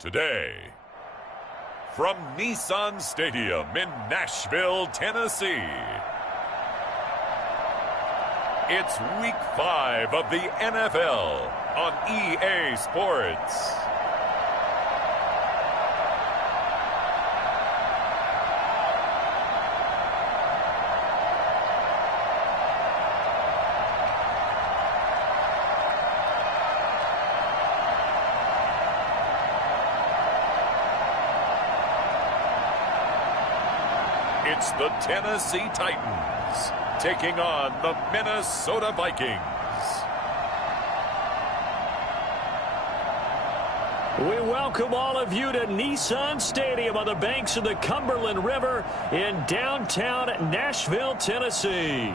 Today, from Nissan Stadium in Nashville, Tennessee, it's Week 5 of the NFL on EA Sports. It's the Tennessee Titans taking on the Minnesota Vikings. We welcome all of you to Nissan Stadium on the banks of the Cumberland River in downtown Nashville, Tennessee.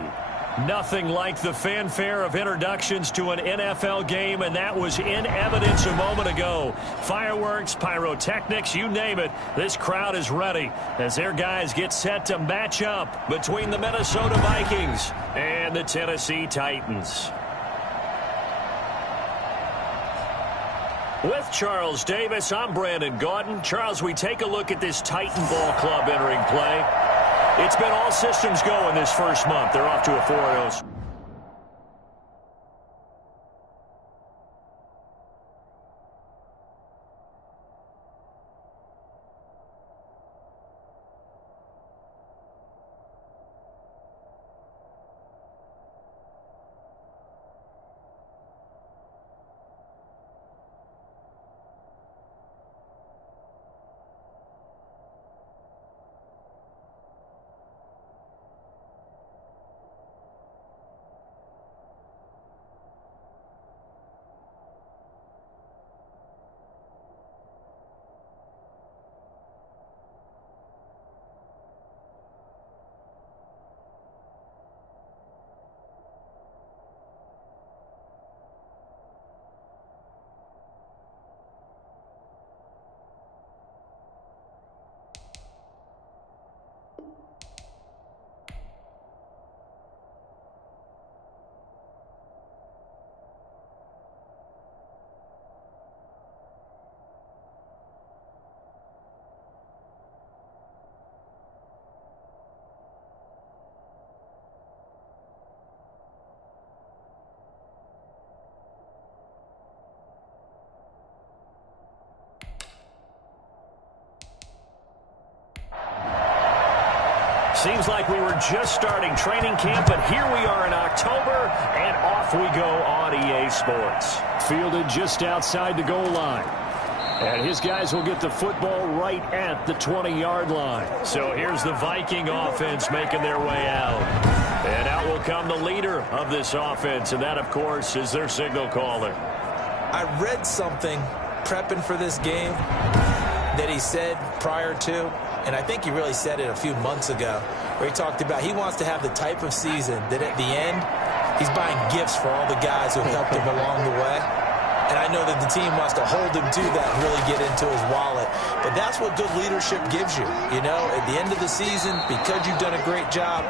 Nothing like the fanfare of introductions to an NFL game, and that was in evidence a moment ago. Fireworks, pyrotechnics, you name it, this crowd is ready as their guys get set to match up between the Minnesota Vikings and the Tennessee Titans. With Charles Davis, I'm Brandon Gaudin. Charles, we take a look at this Titan Ball Club entering play. It's been all systems go in this first month. They're off to a 4-0. Seems like we were just starting training camp, but here we are in October, and off we go on EA Sports. Fielded just outside the goal line. And his guys will get the football right at the 20-yard line. So here's the Viking offense making their way out. And out will come the leader of this offense, and that, of course, is their signal caller. I read something prepping for this game that he said prior to, and I think he really said it a few months ago, where he talked about he wants to have the type of season that at the end, he's buying gifts for all the guys who helped him along the way. And I know that the team wants to hold him to that and really get into his wallet. But that's what good leadership gives you. You know, at the end of the season, because you've done a great job,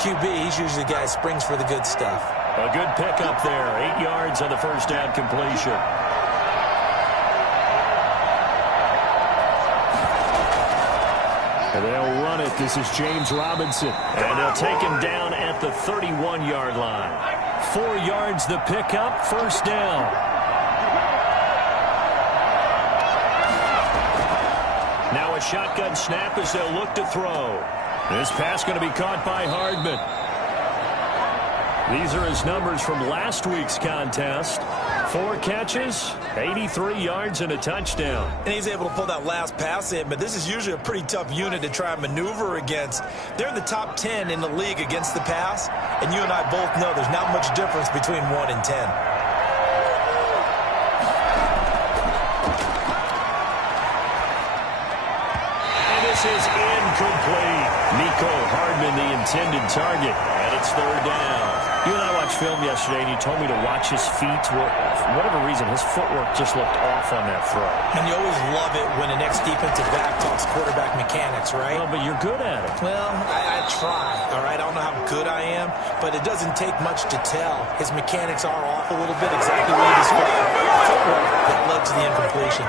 QB, he's usually the guy who springs for the good stuff. A good pickup there. 8 yards on the first down completion. And they'll run it. This is James Robinson. And they'll take him down at the 31-yard line. 4 yards the pickup, first down. Now a shotgun snap as they'll look to throw. This pass going to be caught by Hardman. These are his numbers from last week's contest. 4 catches, 83 yards, and a touchdown. And he's able to pull that last pass in, but this is usually a pretty tough unit to try and maneuver against. They're in the top 10 in the league against the pass, and you and I both know there's not much difference between 1 and 10. And this is incomplete. Nico Hardman, the intended target, and it's third down. You and I watched film yesterday, and you told me to watch his feet. For whatever reason, his footwork just looked off on that throw. And you always love it when an ex-defensive back talks quarterback mechanics, right? Well, but you're good at it. Well, I try, all right? I don't know how good I am, but it doesn't take much to tell. His mechanics are off a little bit, exactly what he described. Footwork that led to the incompletion.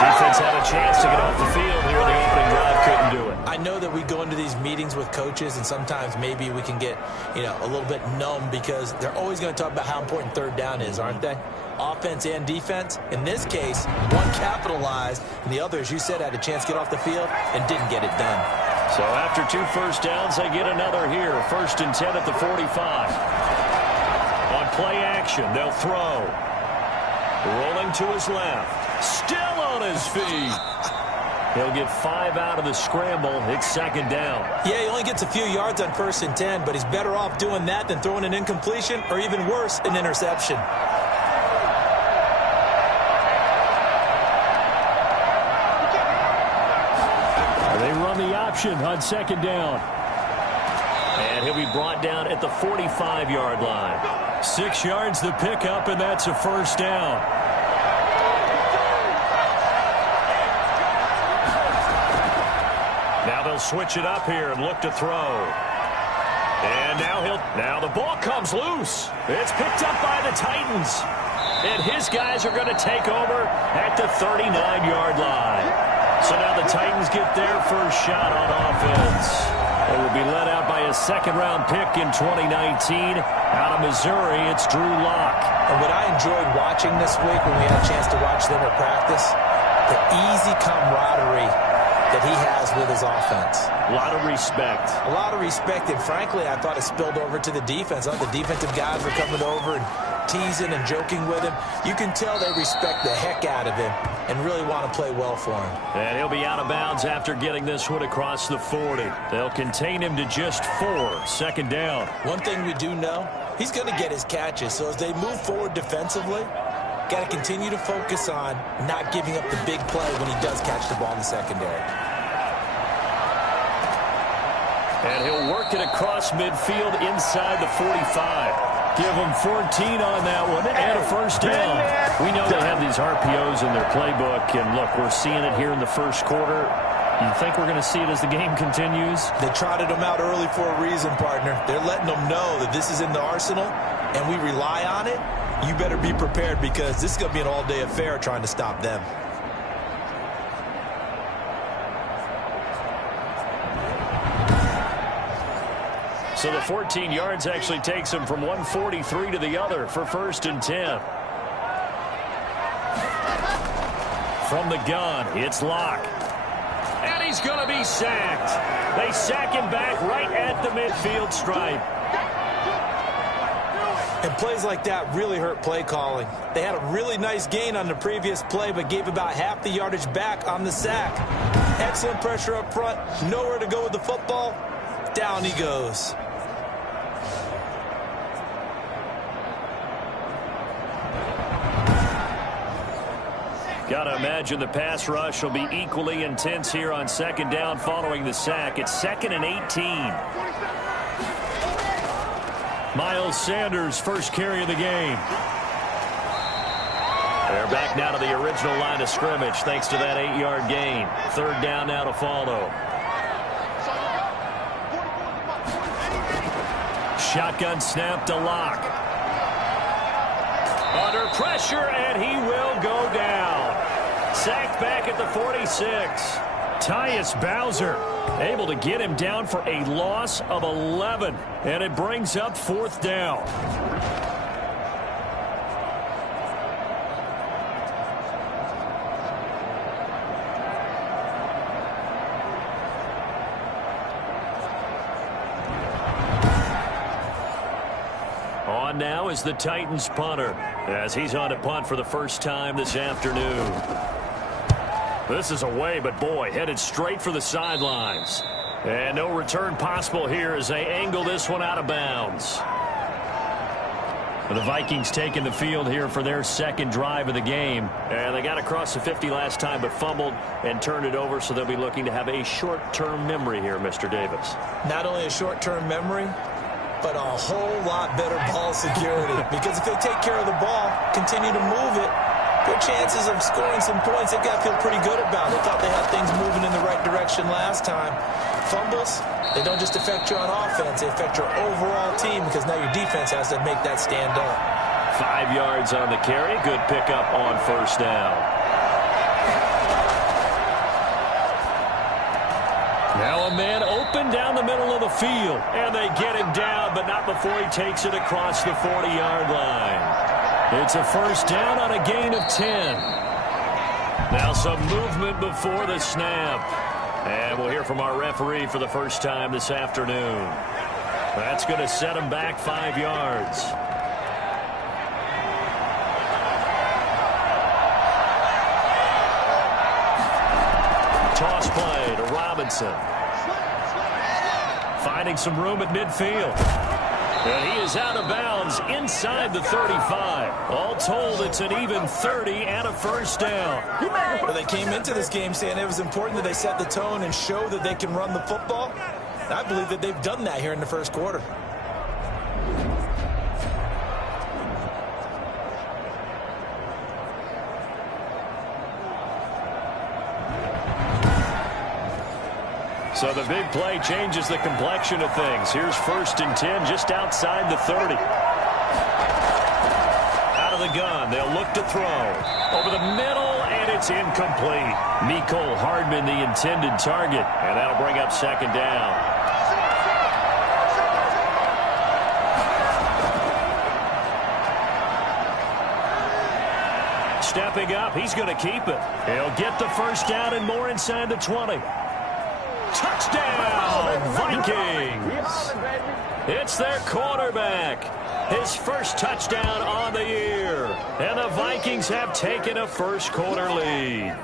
Defense had a chance to get off the field here in the opening drive, couldn't do it. I know that we go into these meetings with coaches, and sometimes maybe we can get, a little bit numb because they're always going to talk about how important third down is, aren't they? Offense and defense. In this case, one capitalized, and the other, as you said, had a chance to get off the field and didn't get it done. So after 2 first downs, they get another here. 1st and 10 at the 45. On play action, they'll throw. Rolling to his left. Still on his feet. He'll get 5 out of the scramble. It's 2nd down. Yeah, he only gets a few yards on 1st and 10, but he's better off doing that than throwing an incompletion or even worse, an interception. They run the option on 2nd down. And he'll be brought down at the 45-yard line. 6 yards the pickup, and that's a 1st down. Now they'll switch it up here and look to throw. And now the ball comes loose. It's picked up by the Titans. And his guys are going to take over at the 39-yard line. So now the Titans get their first shot on offense. They will be led out by a 2nd-round pick in 2019. Out of Missouri, it's Drew Lock. And what I enjoyed watching this week when we had a chance to watch them at practice, the easy camaraderie that he has with his offense. A lot of respect. A lot of respect, and frankly, I thought it spilled over to the defense. The defensive guys were coming over and teasing and joking with him. You can tell they respect the heck out of him and really want to play well for him. And he'll be out of bounds after getting this one across the 40. They'll contain him to just 4. 2nd down. One thing we do know, he's going to get his catches. So as they move forward defensively, got to continue to focus on not giving up the big play when he does catch the ball in the secondary. And he'll work it across midfield inside the 45. Give him 14 on that one and a 1st down. We know they have these RPOs in their playbook, and look, we're seeing it here in the 1st quarter. You think we're going to see it as the game continues? They trotted them out early for a reason, partner. They're letting them know that this is in the arsenal, and we rely on it. You better be prepared because this is going to be an all-day affair trying to stop them. So the 14 yards actually takes him from 143 to the other for 1st and 10. From the gun, it's Lock. And he's going to be sacked. They sack him back right at the midfield stripe. And plays like that really hurt play calling. They had a really nice gain on the previous play, but gave about half the yardage back on the sack. Excellent pressure up front. Nowhere to go with the football. Down he goes. Got to imagine the pass rush will be equally intense here on 2nd down following the sack. It's 2nd and 18. Miles Sanders, first carry of the game. They're back now to the original line of scrimmage thanks to that 8-yard gain. 3rd down now to follow. Shotgun snap to Lock. Under pressure, and he will go down. Sacked back at the 46. Tyus Bowser able to get him down for a loss of 11. And it brings up 4th down. On now is the Titans punter as he's on to punt for the first time this afternoon. This is away, but boy, headed straight for the sidelines. And no return possible here as they angle this one out of bounds. The Vikings taking the field here for their 2nd drive of the game. And they got across the 50 last time but fumbled and turned it over, so they'll be looking to have a short-term memory here, Mr. Davis. Not only a short-term memory, but a whole lot better ball security. Because if they take care of the ball, continue to move it, their chances of scoring some points, they've got to feel pretty good about. They thought they had things moving in the right direction last time. Fumbles, they don't just affect you on offense, they affect your overall team because now your defense has to make that stand up. 5 yards on the carry. Good pickup on 1st down. Now a man open down the middle of the field. And they get him down, but not before he takes it across the 40-yard line. It's a first down on a gain of 10. Now some movement before the snap. And we'll hear from our referee for the first time this afternoon. That's going to set him back 5 yards. Toss play to Robinson. Finding some room at midfield. And he is out of bounds inside the 35. All told, it's an even 30 and a first down. Well, they came into this game saying it was important that they set the tone and show that they can run the football. I believe that they've done that here in the first quarter. So the big play changes the complexion of things. Here's first and 10 just outside the 30. Out of the gun, they'll look to throw. Over the middle, and it's incomplete. Mecole Hardman, the intended target, and that'll bring up second down. Stepping up, he's going to keep it. He'll get the first down and more inside the 20. Touchdown, Vikings! It's their quarterback. His first touchdown on the year. And the Vikings have taken a first quarter lead.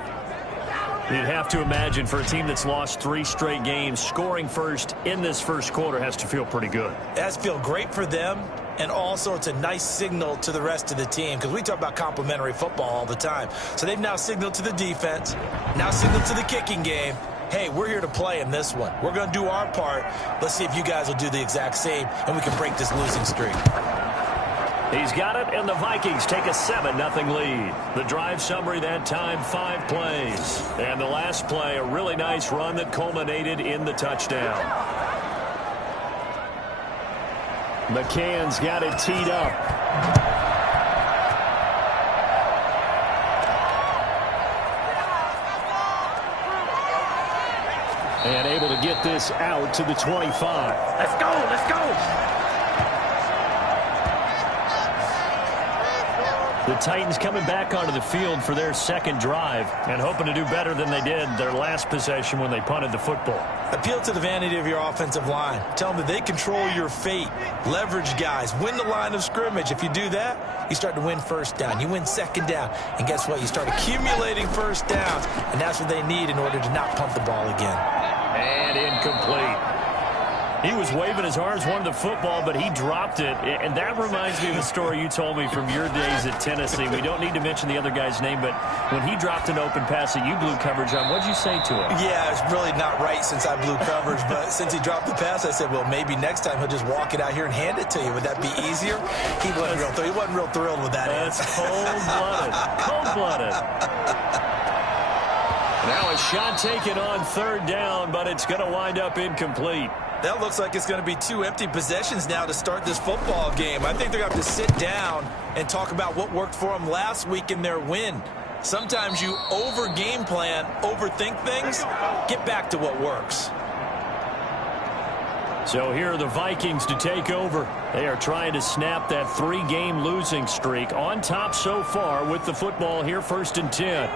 You'd have to imagine for a team that's lost 3 straight games, scoring first in this first quarter has to feel pretty good. It has to feel great for them, and also it's a nice signal to the rest of the team, because we talk about complementary football all the time. So they've now signaled to the defense, now signaled to the kicking game. Hey, we're here to play in this one. We're going to do our part. Let's see if you guys will do the exact same, and we can break this losing streak. He's got it, and the Vikings take a 7-0 lead. The drive summary that time, 5 plays. And the last play, a really nice run that culminated in the touchdown. McCann's got it teed up. And able to get this out to the 25. Let's go, let's go. The Titans coming back onto the field for their second drive and hoping to do better than they did their last possession when they punted the football. Appeal to the vanity of your offensive line. Tell them that they control your fate. Leverage guys. Win the line of scrimmage. If you do that, you start to win first down. You win second down. And guess what? You start accumulating first downs. And that's what they need in order to not punt the ball again. And incomplete. He was waving his arms, wanted the football, but he dropped it. And that reminds me of a story you told me from your days at Tennessee. We don't need to mention the other guy's name, but when he dropped an open pass that you blew coverage on, what'd you say to him? Yeah, it's really not right since I blew coverage, but since he dropped the pass, I said, well, maybe next time he'll just walk it out here and hand it to you. Would that be easier? He wasn't real thrilled with that. That's cold-blooded. Cold-blooded. Now a shot taken on third down, but it's going to wind up incomplete. That looks like it's going to be 2 empty possessions now to start this football game. I think they're going to have to sit down and talk about what worked for them last week in their win. Sometimes you over-game plan, overthink things. Get back to what works. So here are the Vikings to take over. They are trying to snap that 3-game losing streak. On top so far with the football here, first and 10.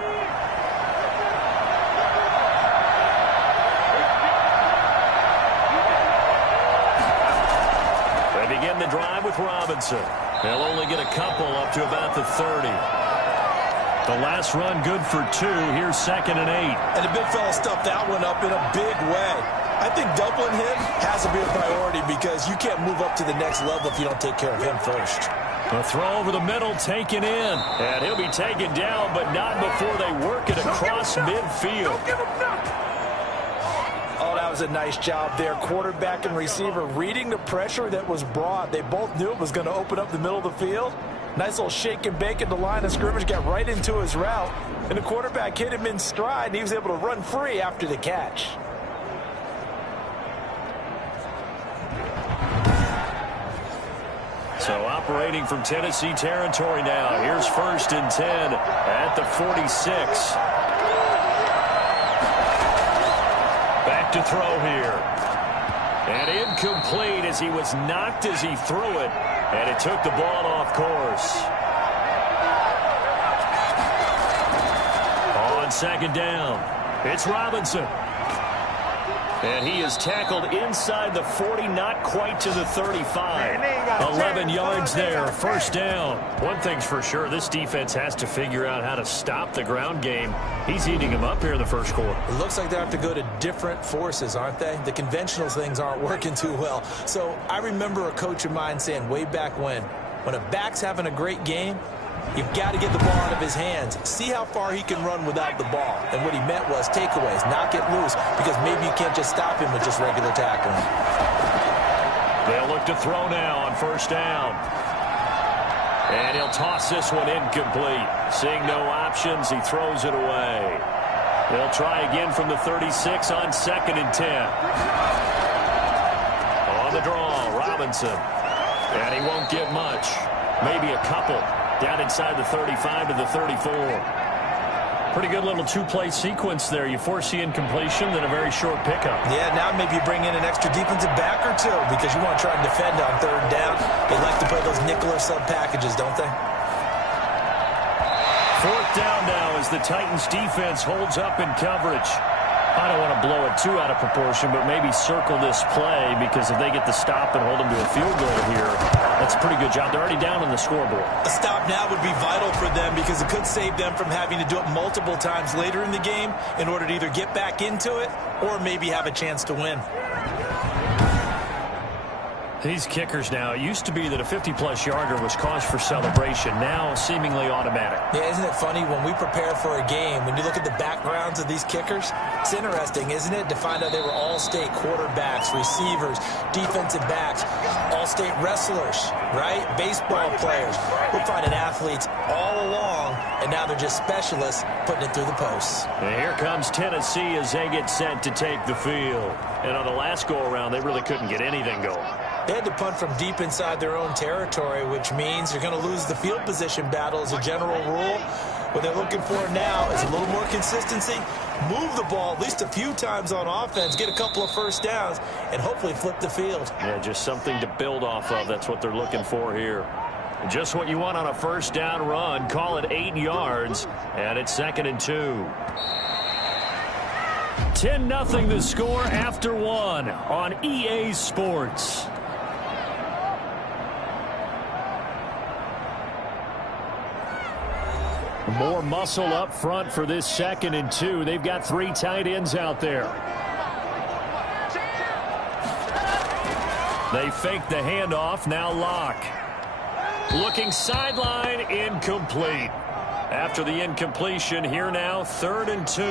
Begin the drive with Robinson. They'll only get a couple up to about the 30. The last run good for 2. Here's second and 8. And the big fella stuffed that one up in a big way. I think doubling him has to be a priority because you can't move up to the next level if you don't take care of him first. A throw over the middle taken in. And he'll be taken down, but not before they work it across midfield. Don't give him nothing. Oh, that was a nice job there. Quarterback and receiver reading the pressure that was brought. They both knew it was going to open up the middle of the field. Nice little shake and bake at the line of scrimmage, got right into his route. And the quarterback hit him in stride, and he was able to run free after the catch. So operating from Tennessee territory now. Here's first and 10 at the 46. Back to throw here. And incomplete as he was knocked as he threw it. And it took the ball off course. On second down, it's Robinson. And he is tackled inside the 40, not quite to the 35. 11 yards there, first down. One thing's for sure, this defense has to figure out how to stop the ground game. He's eating him up here in the first quarter. It looks like they have to go to different forces, aren't they? The conventional things aren't working too well. So I remember a coach of mine saying way back when a back's having a great game, you've got to get the ball out of his hands. See how far he can run without the ball. And what he meant was takeaways, knock it loose, because maybe you can't just stop him with just regular tackling. They'll look to throw now on first down. And he'll toss this one incomplete. Seeing no options, he throws it away. They'll try again from the 36 on second and 10. On the draw, Robinson. And he won't get much. Maybe a couple. Down inside the 35 to the 34. Pretty good little two-play sequence there. You force the incompletion, then a very short pickup. Yeah, now maybe you bring in an extra defensive back or two because you want to try and defend on third down. They like to play those nickel or sub packages, don't they? Fourth down now as the Titans defense holds up in coverage. I don't want to blow it too out of proportion, but maybe circle this play because if they get the stop and hold them to a field goal here, that's a pretty good job. They're already down on the scoreboard. A stop now would be vital for them because it could save them from having to do it multiple times later in the game in order to either get back into it or maybe have a chance to win. These kickers now, it used to be that a 50-plus yarder was cause for celebration. Now seemingly automatic. Yeah, isn't it funny when we prepare for a game, when you look at the backgrounds of these kickers, it's interesting, isn't it, to find out they were all-state quarterbacks, receivers, defensive backs, all-state wrestlers, right? Baseball players. We're finding athletes all along, and now they're just specialists putting it through the posts. And here comes Tennessee as they get set to take the field. And on the last go-around, they really couldn't get anything going. They had to punt from deep inside their own territory, which means you're going to lose the field position battle as a general rule. What they're looking for now is a little more consistency, move the ball at least a few times on offense, get a couple of first downs, and hopefully flip the field. Yeah, just something to build off of. That's what they're looking for here. Just what you want on a first down run. Call it 8 yards, and it's second and 2. 10-0 the score after 1 on EA Sports. More muscle up front for this second and 2. They've got 3 tight ends out there. They fake the handoff, now lock. Looking sideline, incomplete. After the incompletion, here now, 3rd and 2.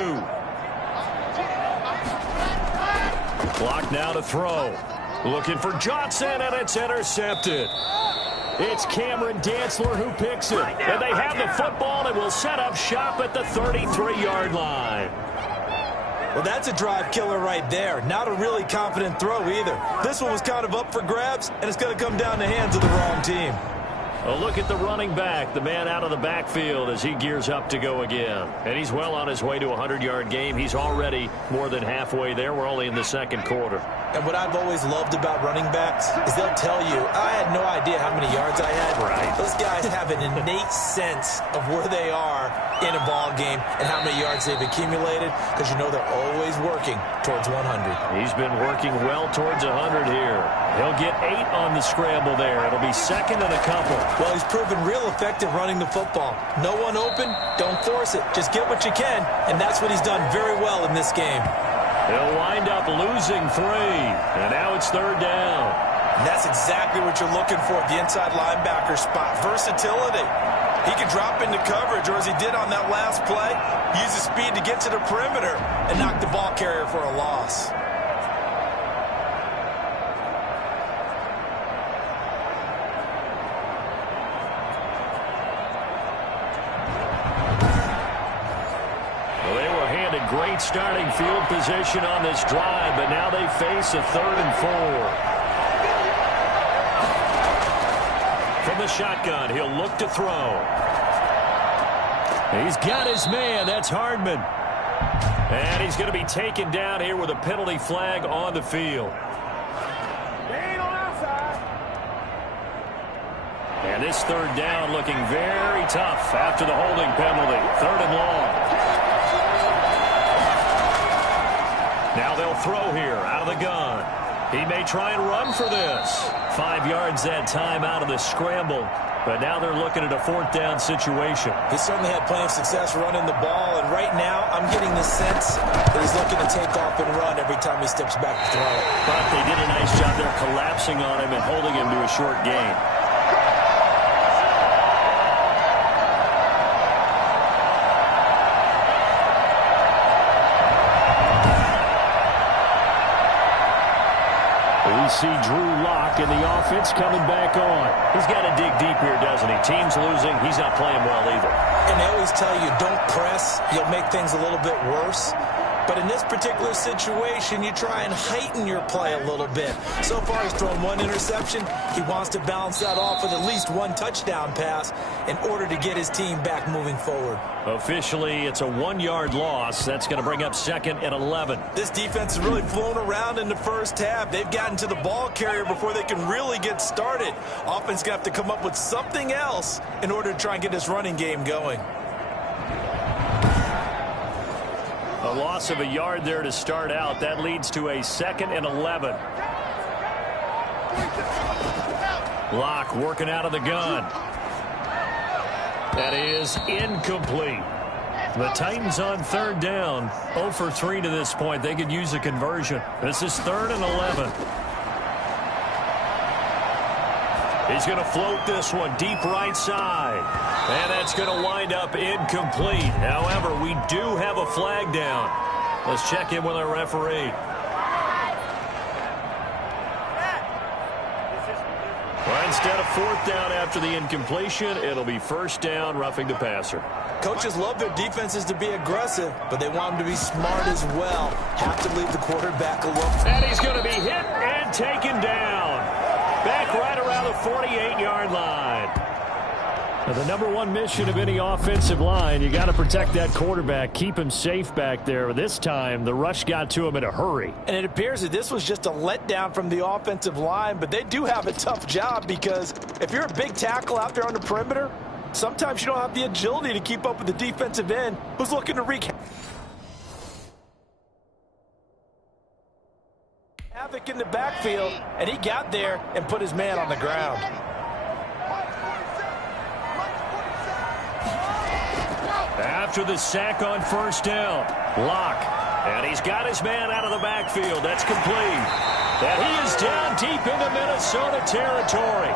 Clock now to throw. Looking for Johnson, and it's intercepted. It's Cameron Dantzler who picks it. And they have the football and will set up shop at the 33-yard line. Well, that's a drive killer right there. Not a really confident throw either. This one was kind of up for grabs, and it's going to come down the hands of the wrong team. A look at the running back, the man out of the backfield as he gears up to go again. And he's well on his way to a 100-yard game. He's already more than halfway there. We're only in the second quarter. And what I've always loved about running backs is they'll tell you, I had no idea how many yards I had. Right. Those guys have an innate sense of where they are in a ball game and how many yards they've accumulated because you know they're always working towards 100. He's been working well towards 100 here. He'll get 8 on the scramble there. It'll be second and a couple. Well, he's proven real effective running the football. No one open, don't force it. Just get what you can, and that's what he's done very well in this game. He'll wind up losing 3, and now it's 3rd down. And that's exactly what you're looking for at the inside linebacker spot, versatility. He can drop into coverage, or as he did on that last play, use his speed to get to the perimeter and knock the ball carrier for a loss. Great starting field position on this drive, but now they face a 3rd and 4. From the shotgun, he'll look to throw. He's got his man. That's Hardman. And he's going to be taken down here with a penalty flag on the field. And this third down looking very tough after the holding penalty. 3rd and long. Now they'll throw here out of the gun. He may try and run for this. 5 yards that time out of the scramble. But now they're looking at a 4th down situation. He certainly had plenty of success running the ball. And right now, I'm getting the sense that he's looking to take off and run every time he steps back to throw it. But they did a nice job there collapsing on him and holding him to a short gain. We see Drew Lock in the offense coming back on. He's got to dig deep here, doesn't he? Team's losing. He's not playing well either. And they always tell you, don't press. You'll make things a little bit worse. But in this particular situation, you try and heighten your play a little bit. So far, he's thrown 1 interception. He wants to balance that off with at least 1 touchdown pass in order to get his team back moving forward. Officially, it's a 1-yard loss. That's going to bring up 2nd and 11. This defense has really flown around in the first half. They've gotten to the ball carrier before they can really get started. Offense going to have to come up with something else in order to try and get this running game going. A loss of a yard there to start out. That leads to a 2nd and 11. Locke working out of the gun. That is incomplete. The Titans on 3rd down. 0 for 3 to this point. They could use a conversion. This is 3rd and 11. He's going to float this one deep right side. And that's going to wind up incomplete. However, we do have a flag down. Let's check in with our referee. Well, instead of 4th down after the incompletion, it'll be 1st down, roughing the passer. Coaches love their defenses to be aggressive, but they want them to be smart as well. Have to leave the quarterback alone. And he's going to be hit and taken down. Back right around the 48-yard line. Now, the #1 mission of any offensive line, you got to protect that quarterback, keep him safe back there. This time, the rush got to him in a hurry. And it appears that this was just a letdown from the offensive line, but they do have a tough job because if you're a big tackle out there on the perimeter, sometimes you don't have the agility to keep up with the defensive end who's looking to wreak havoc in the backfield, and he got there and put his man on the ground. After the sack on 1st down, Locke. And he's got his man out of the backfield. That's complete. And he is down deep into Minnesota territory.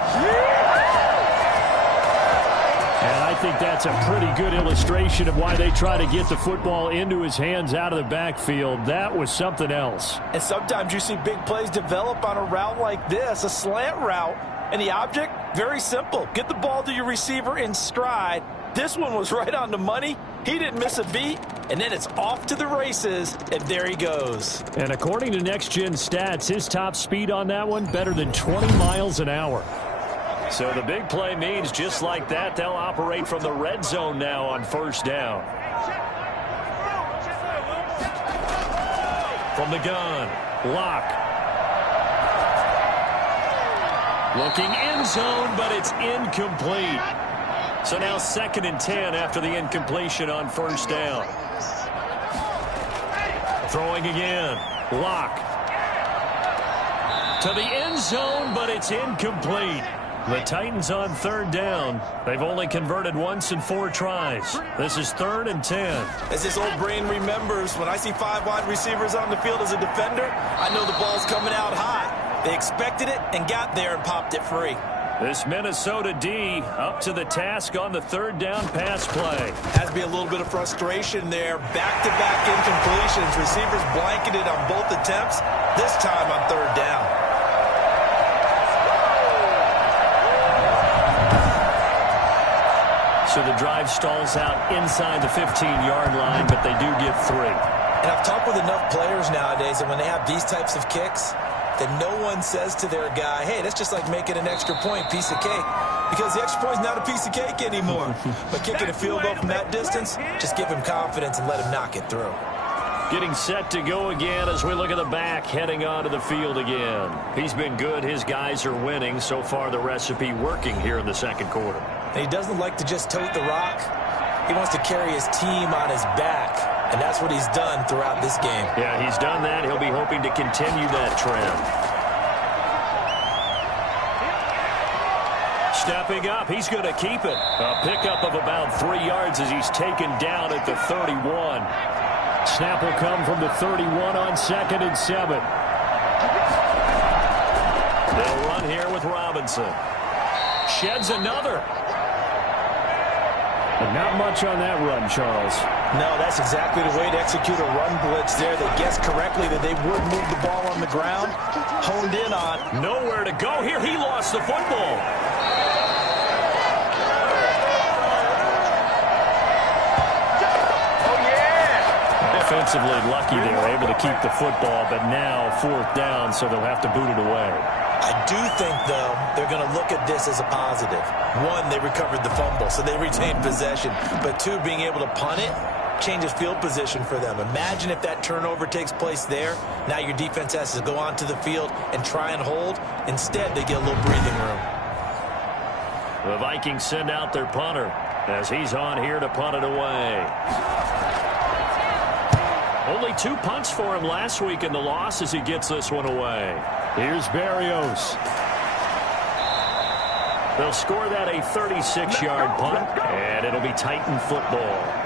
And I think that's a pretty good illustration of why they try to get the football into his hands out of the backfield. That was something else. And sometimes you see big plays develop on a route like this, a slant route. And the object, very simple. Get the ball to your receiver in stride. This one was right on the money. He didn't miss a beat. And then it's off to the races, and there he goes. And according to Next Gen Stats, his top speed on that one, better than 20 miles an hour. So the big play means just like that, they'll operate from the red zone now on 1st down. From the gun, Locke. Looking end zone, but it's incomplete. So now 2nd and 10 after the incompletion on 1st down. Throwing again, Locke. To the end zone, but it's incomplete. The Titans on 3rd down. They've only converted once in 4 tries. This is 3rd and 10. As this old brain remembers, when I see 5 wide receivers on the field as a defender, I know the ball's coming out hot. They expected it and got there and popped it free. This Minnesota D up to the task on the 3rd down pass play. Has to be a little bit of frustration there. Back-to-back incompletions. Receivers blanketed on both attempts, this time on 3rd down. So the drive stalls out inside the 15-yard line, but they do get 3. And I've talked with enough players nowadays that when they have these types of kicks, that no one says to their guy, hey, that's just like making an extra point, piece of cake. Because the extra point is not a piece of cake anymore. But kicking a field goal from that distance, just give him confidence and let him knock it through. Getting set to go again as we look at the back, heading onto the field again. He's been good. His guys are winning. So far, the recipe working here in the second quarter. And he doesn't like to just tote the rock. He wants to carry his team on his back. And that's what he's done throughout this game. Yeah, he's done that. He'll be hoping to continue that trend. Stepping up, he's going to keep it. A pickup of about 3 yards as he's taken down at the 31. Snap will come from the 31 on 2nd and 7. They'll run here with Robinson. Sheds another. But not much on that run, Charles. No, that's exactly the way to execute a run blitz there. They guessed correctly that they would move the ball on the ground. Honed in on. Nowhere to go here. He lost the football. Defensively lucky they were able to keep the football, but now 4th down, so they'll have to boot it away. I do think, though, they're going to look at this as a positive. One, they recovered the fumble, so they retained possession. But two, being able to punt it changes field position for them. Imagine if that turnover takes place there. Now your defense has to go onto the field and try and hold. Instead, they get a little breathing room. The Vikings send out their punter as he's on here to punt it away. Only 2 punts for him last week in the loss as he gets this one away. Here's Berrios. They'll score that a 36-yard punt, and it'll be Titan football.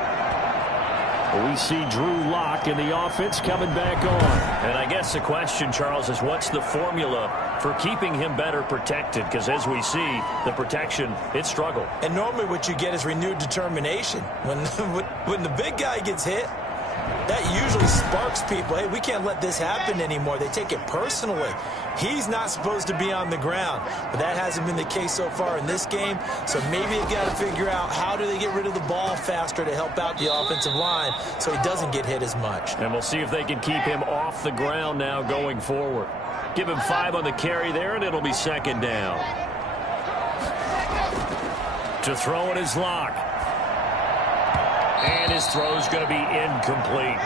We see Drew Lock in the offense coming back on. And I guess the question, Charles, is what's the formula for keeping him better protected? Because as we see, the protection, it struggled. And normally what you get is renewed determination. When the big guy gets hit, that usually sparks people. Hey, we can't let this happen anymore. They take it personally. He's not supposed to be on the ground, but that hasn't been the case so far in this game. So maybe they've got to figure out how do they get rid of the ball faster to help out the offensive line so he doesn't get hit as much. And we'll see if they can keep him off the ground now going forward. Give him 5 on the carry there, and it'll be 2nd down. To throw it is Lock. And his throw's going to be incomplete.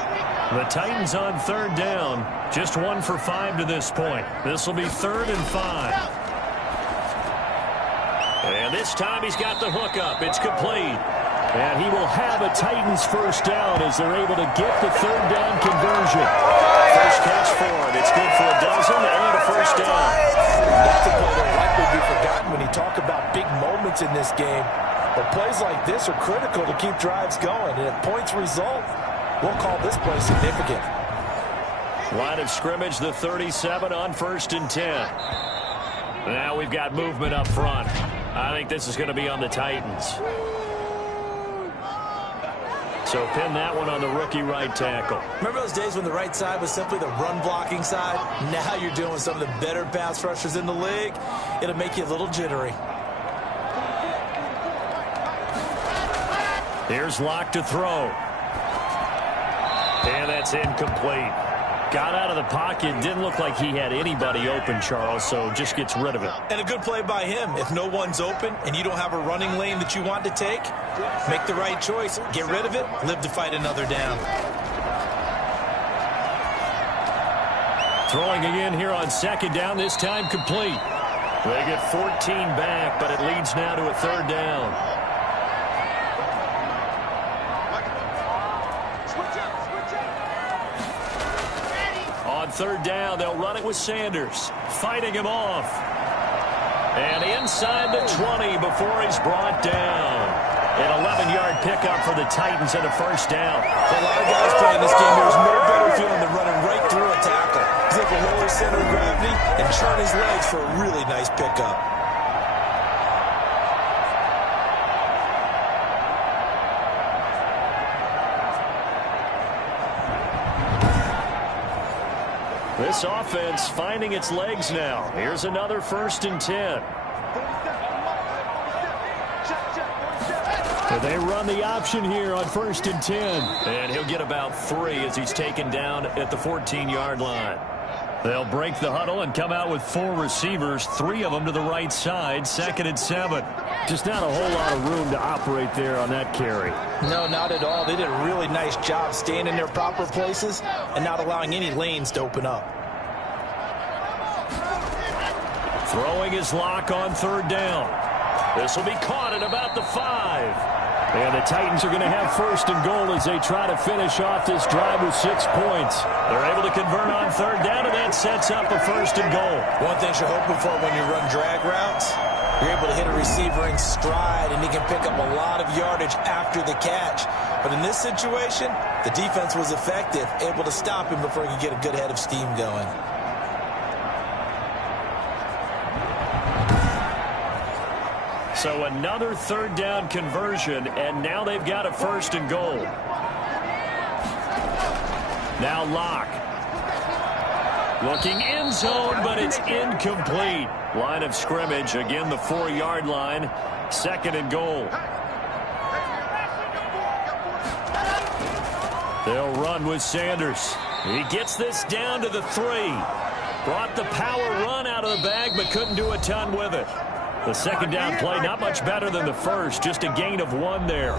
The Titans on 3rd down. Just 1 for 5 to this point. This will be 3rd and 5. And this time he's got the hook up. It's complete. And he will have a Titans 1st down as they're able to get the 3rd down conversion. First catch for him. It's good for a dozen and a 1st down. That's a play that will likely be forgotten when you talk about big moments in this game. But plays like this are critical to keep drives going. And if points result, we'll call this play significant. Line of scrimmage, the 37 on 1st and 10. Now we've got movement up front. I think this is going to be on the Titans. So pin that one on the rookie right tackle. Remember those days when the right side was simply the run-blocking side? Now you're dealing with some of the better pass rushers in the league. It'll make you a little jittery. Here's Lock to throw. And that's incomplete. Got out of the pocket. Didn't look like he had anybody open, Charles, so just gets rid of it. And a good play by him. If no one's open and you don't have a running lane that you want to take, make the right choice. Get rid of it. Live to fight another down. Throwing again here on 2nd down, this time complete. They get 14 back, but it leads now to a 3rd down. On 3rd down, they'll run it with Sanders, fighting him off. And inside the 20 before he's brought down. An 11-yard pickup for the Titans and a 1st down. A lot of guys playing this game, there's no better feeling than running right through a tackle. He's able to lower center of gravity and turn his legs for a really nice pickup. This offense finding its legs now. Here's another 1st and 10. So they run the option here on 1st and 10. And he'll get about 3 as he's taken down at the 14-yard line. They'll break the huddle and come out with 4 receivers, 3 of them to the right side, 2nd and 7. Just not a whole lot of room to operate there on that carry. No, not at all. They did a really nice job staying in their proper places and not allowing any lanes to open up. Throwing his lock on 3rd down. This will be caught at about the 5. And the Titans are going to have 1st and goal as they try to finish off this drive with 6 points. They're able to convert on 3rd down, and that sets up a 1st and goal. One thing you're hoping for when you run drag routes, you're able to hit a receiver in stride, and he can pick up a lot of yardage after the catch. But in this situation, the defense was effective, able to stop him before he could get a good head of steam going. So another 3rd down conversion, and now they've got a 1st and goal. Now Locke. Looking end zone, but it's incomplete. Line of scrimmage, again the 4-yard line. 2nd and goal. They'll run with Sanders. He gets this down to the 3. Brought the power run out of the bag, but couldn't do a ton with it. The 2nd down play, not much better than the 1st, just a gain of 1 there.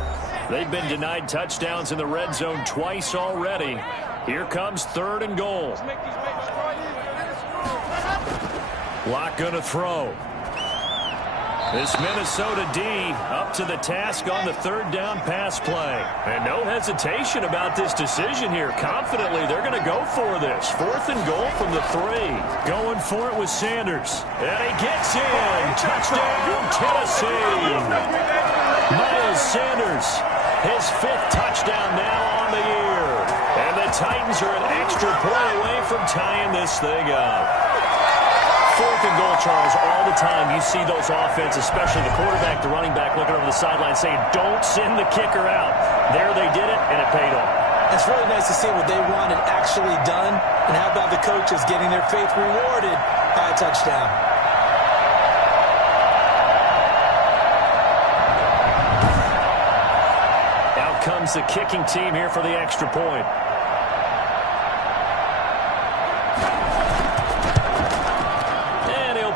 They've been denied touchdowns in the red zone twice already. Here comes 3rd and goal. Locke going to throw. This Minnesota D up to the task on the 3rd down pass play. And no hesitation about this decision here. Confidently, they're going to go for this. 4th and goal from the 3. Going for it with Sanders. And he gets in. Touchdown, Tennessee. Miles Sanders, his 5th touchdown now on the year. And the Titans are an extra point away from tying this thing up. 4th and goal, Charles, all the time you see those offenses, especially the quarterback, the running back, looking over the sideline saying, don't send the kicker out. There they did it, and it paid off. It's really nice to see what they wanted actually done, and how about the coaches getting their faith rewarded by a touchdown. Out comes the kicking team here for the extra point.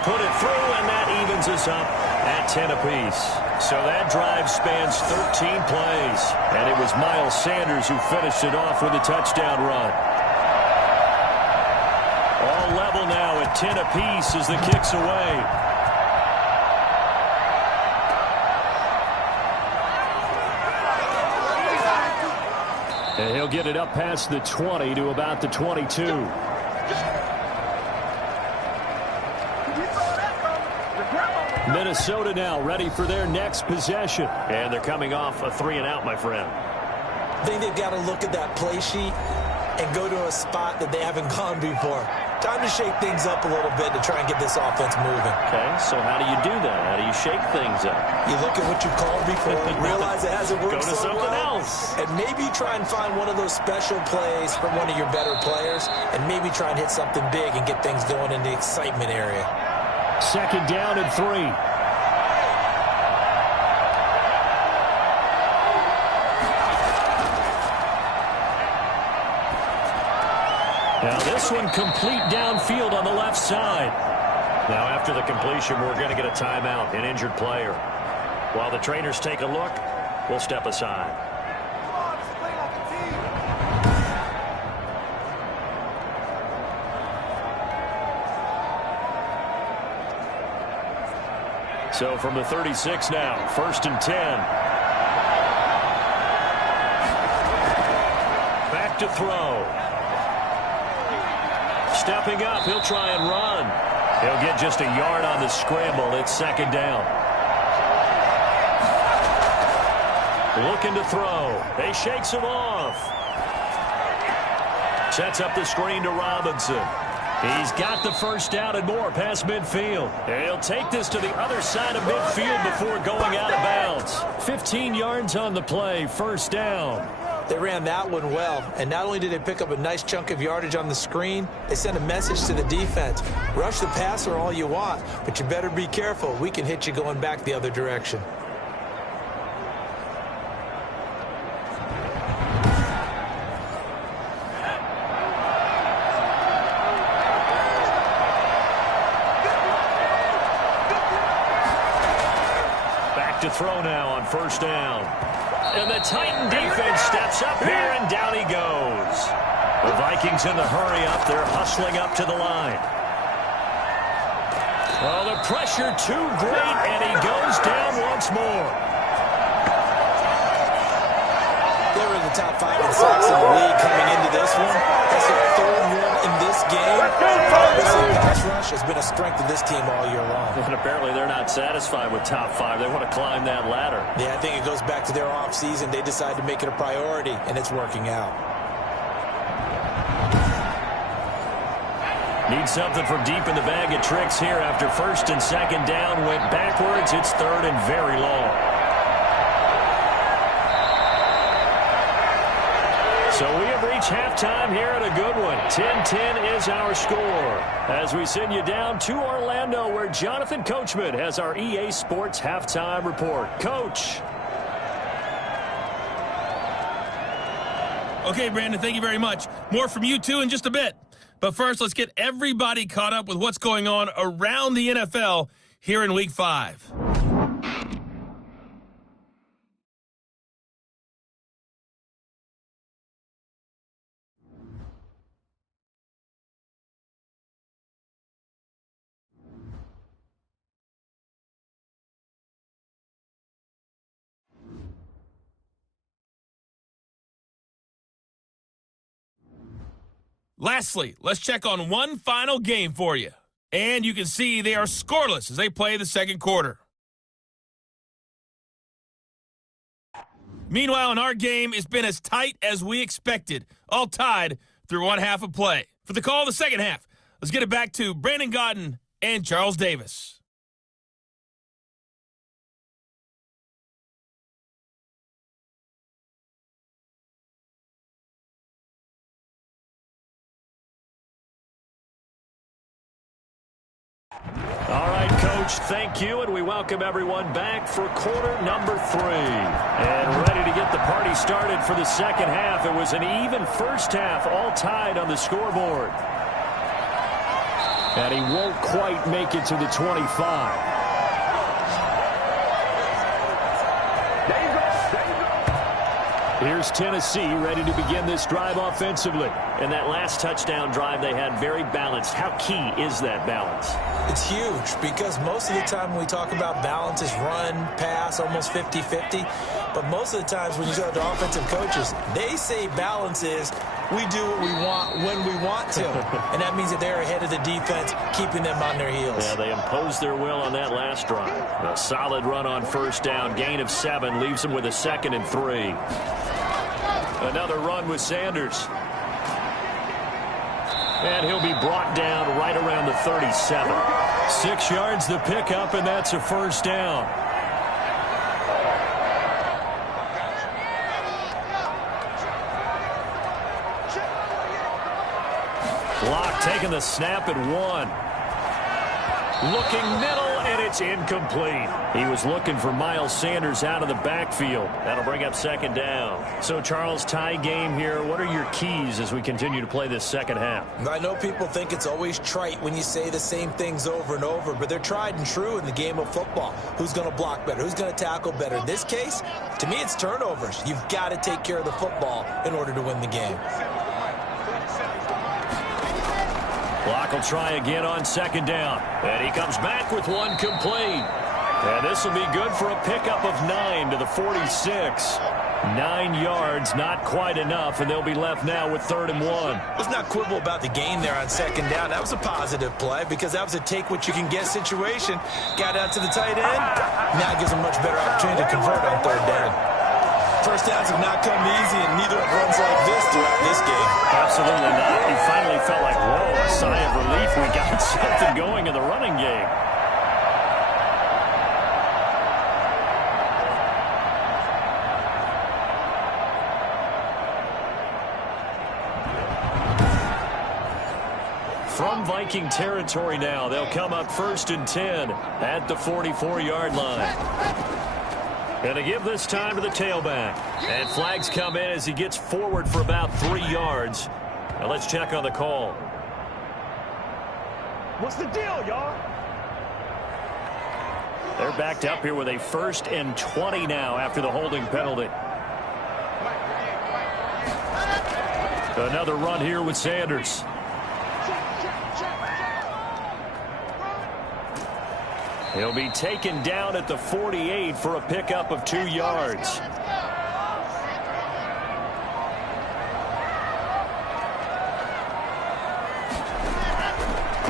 Put it through, and that evens us up at 10 apiece. So that drive spans 13 plays, and it was Miles Sanders who finished it off with a touchdown run. All level now at 10 apiece as the kick's away. And he'll get it up past the 20 to about the 22. Minnesota now ready for their next possession. And they're coming off a 3-and-out, my friend. I think they've got to look at that play sheet and go to a spot that they haven't gone before. Time to shake things up a little bit to try and get this offense moving. Okay, so how do you do that? How do you shake things up? You look at what you called before, realize it hasn't worked so well. Go to something else. And maybe try and find one of those special plays from one of your better players, and maybe try and hit something big and get things going in the excitement area. 2nd down and 3. Now this one complete downfield on the left side. Now after the completion, we're going to get a timeout, an injured player. While the trainers take a look, we'll step aside. So from the 36 now, 1st and 10. Back to throw. Stepping up, he'll try and run. He'll get just a yard on the scramble. It's 2nd down. Looking to throw. He shakes him off. Sets up the screen to Robinson. He's got the 1st down and more past midfield. And he'll take this to the other side of midfield before going out of bounds. 15 yards on the play, 1st down. They ran that one well, and not only did they pick up a nice chunk of yardage on the screen, they sent a message to the defense. Rush the passer all you want, but you better be careful. We can hit you going back the other direction. to throw now on first down. And the Titan defense steps up here, and down he goes. The Vikings in the hurry up. They're hustling up to the line. Oh, the pressure too great, and he goes down once more. They were in the top 5 in sacks in the league coming into this one. That's their third one in this game. Obviously, pass rush has been a strength of this team all year long. And apparently they're not satisfied with top 5. They want to climb that ladder. Yeah, I think it goes back to their offseason. They decided to make it a priority, and it's working out. Need something from deep in the bag of tricks here after first and second down went backwards. It's third and very long. So we have reached halftime here at a good one. 10-10 is our score. As we send you down to Orlando, where Jonathan Coachman has our EA Sports halftime report. Coach. Okay, Brandon, thank you very much. More from you, too, in just a bit. But first, let's get everybody caught up with what's going on around the NFL here in Week 5. Lastly, let's check on one final game for you. And you can see they are scoreless as they play the second quarter. Meanwhile, in our game, it's been as tight as we expected, all tied through one half of play. For the call of the second half, let's get it back to Brandon Gaudin and Charles Davis. All right, Coach, thank you, and we welcome everyone back for quarter number 3. And ready to get the party started for the second half. It was an even first half, all tied on the scoreboard. And he won't quite make it to the 25. Here's Tennessee ready to begin this drive offensively. And that last touchdown drive they had very balanced. How key is that balance? It's huge because most of the time when we talk about balance is run, pass, almost 50-50. But most of the times when you go to offensive coaches, they say balance is we do what we want when we want to. And that means that they're ahead of the defense, keeping them on their heels. Yeah, they imposed their will on that last drive. A solid run on first down. Gain of 7 leaves them with a 2nd and 3. Another run with Sanders. And he'll be brought down right around the 37. 6 yards the pickup, and that's a first down. Locke taking the snap at 1. Looking middle, and it's incomplete. He was looking for Miles Sanders out of the backfield. That'll bring up second down. So, Charles, tie game here. What are your keys as we continue to play this second half? I know people think it's always trite when you say the same things over and over, but they're tried and true in the game of football. Who's going to block better? Who's going to tackle better? In this case, to me, it's turnovers. You've got to take care of the football in order to win the game. Locke will try again on second down. And he comes back with one complete. And this will be good for a pickup of 9 to the 46. 9 yards, not quite enough, and they'll be left now with 3rd and 1. Let's not quibble about the gain there on second down. That was a positive play because that was a take-what-you-can-get situation. Got out to the tight end. Now it gives them a much better opportunity to convert on 3rd down. First downs have not come easy, and neither have runs like this throughout this game. Absolutely not. You finally felt like, whoa, a sigh of relief. We got something going in the running game. From Viking territory now, they'll come up 1st and 10 at the 44-yard line. And to give this time to the tailback. And flags come in as he gets forward for about 3 yards. Now let's check on the call. What's the deal, y'all? They're backed up here with a 1st and 20 now after the holding penalty. Another run here with Sanders. He'll be taken down at the 48 for a pickup of 2 yards.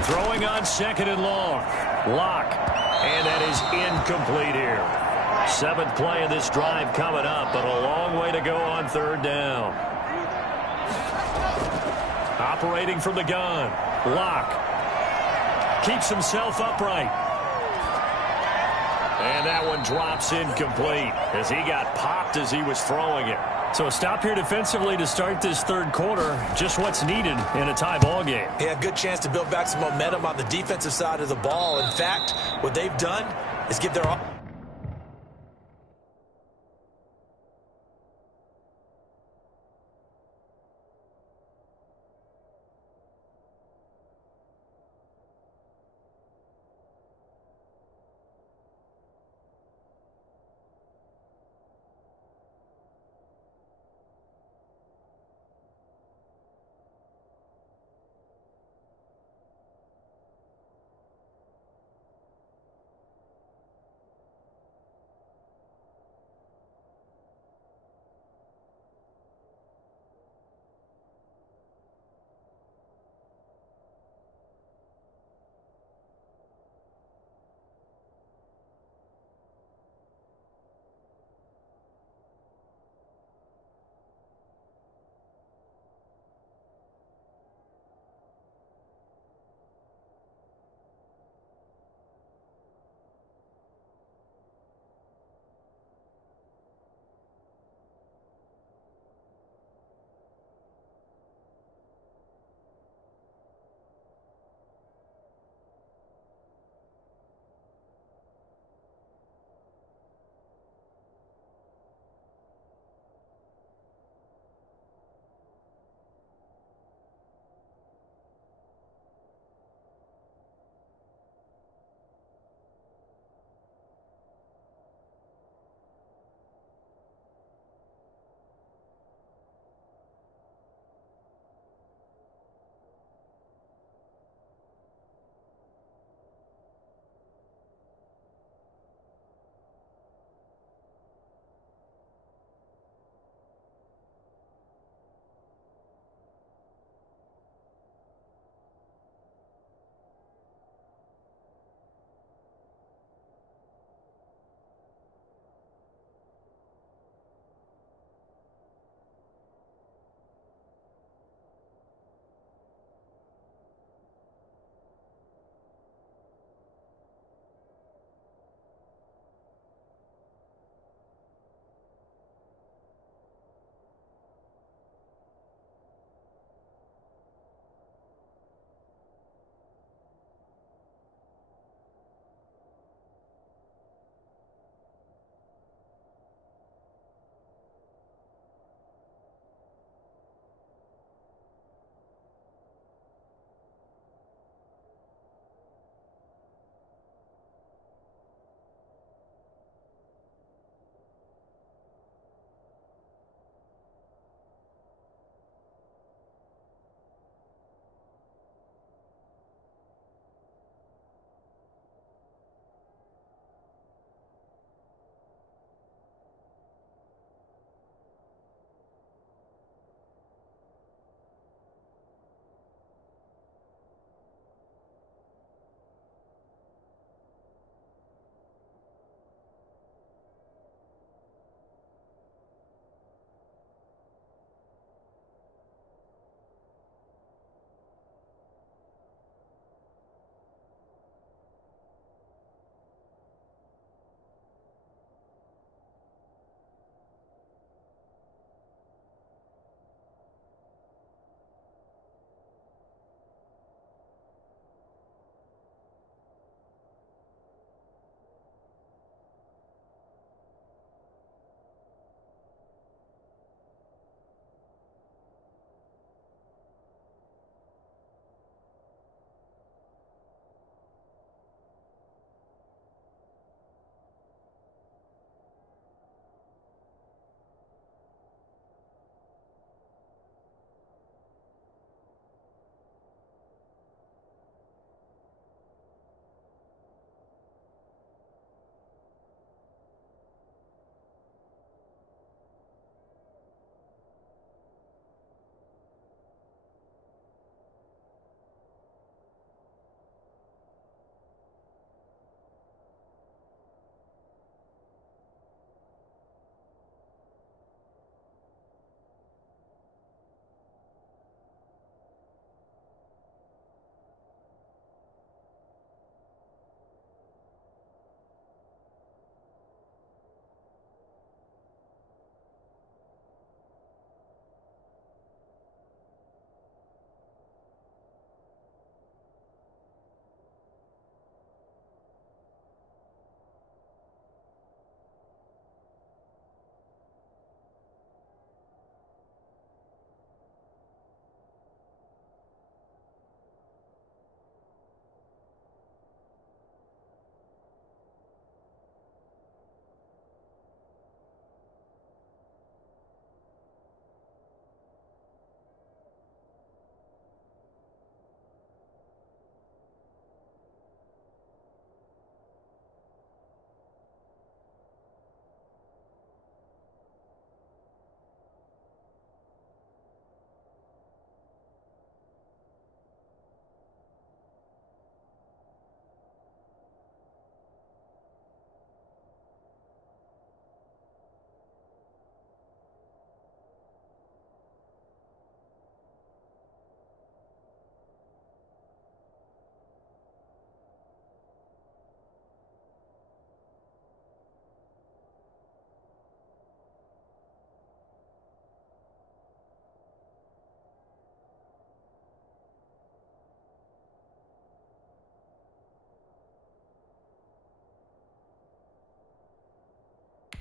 Throwing on 2nd and long. Lock. And that is incomplete here. 7th play of this drive coming up, but a long way to go on 3rd down. Operating from the gun. Lock. Keeps himself upright. And that one drops incomplete as he got popped as he was throwing it. So a stop here defensively to start this 3rd quarter. Just what's needed in a tie ball game. Yeah, good chance to build back some momentum on the defensive side of the ball. In fact, what they've done is give their...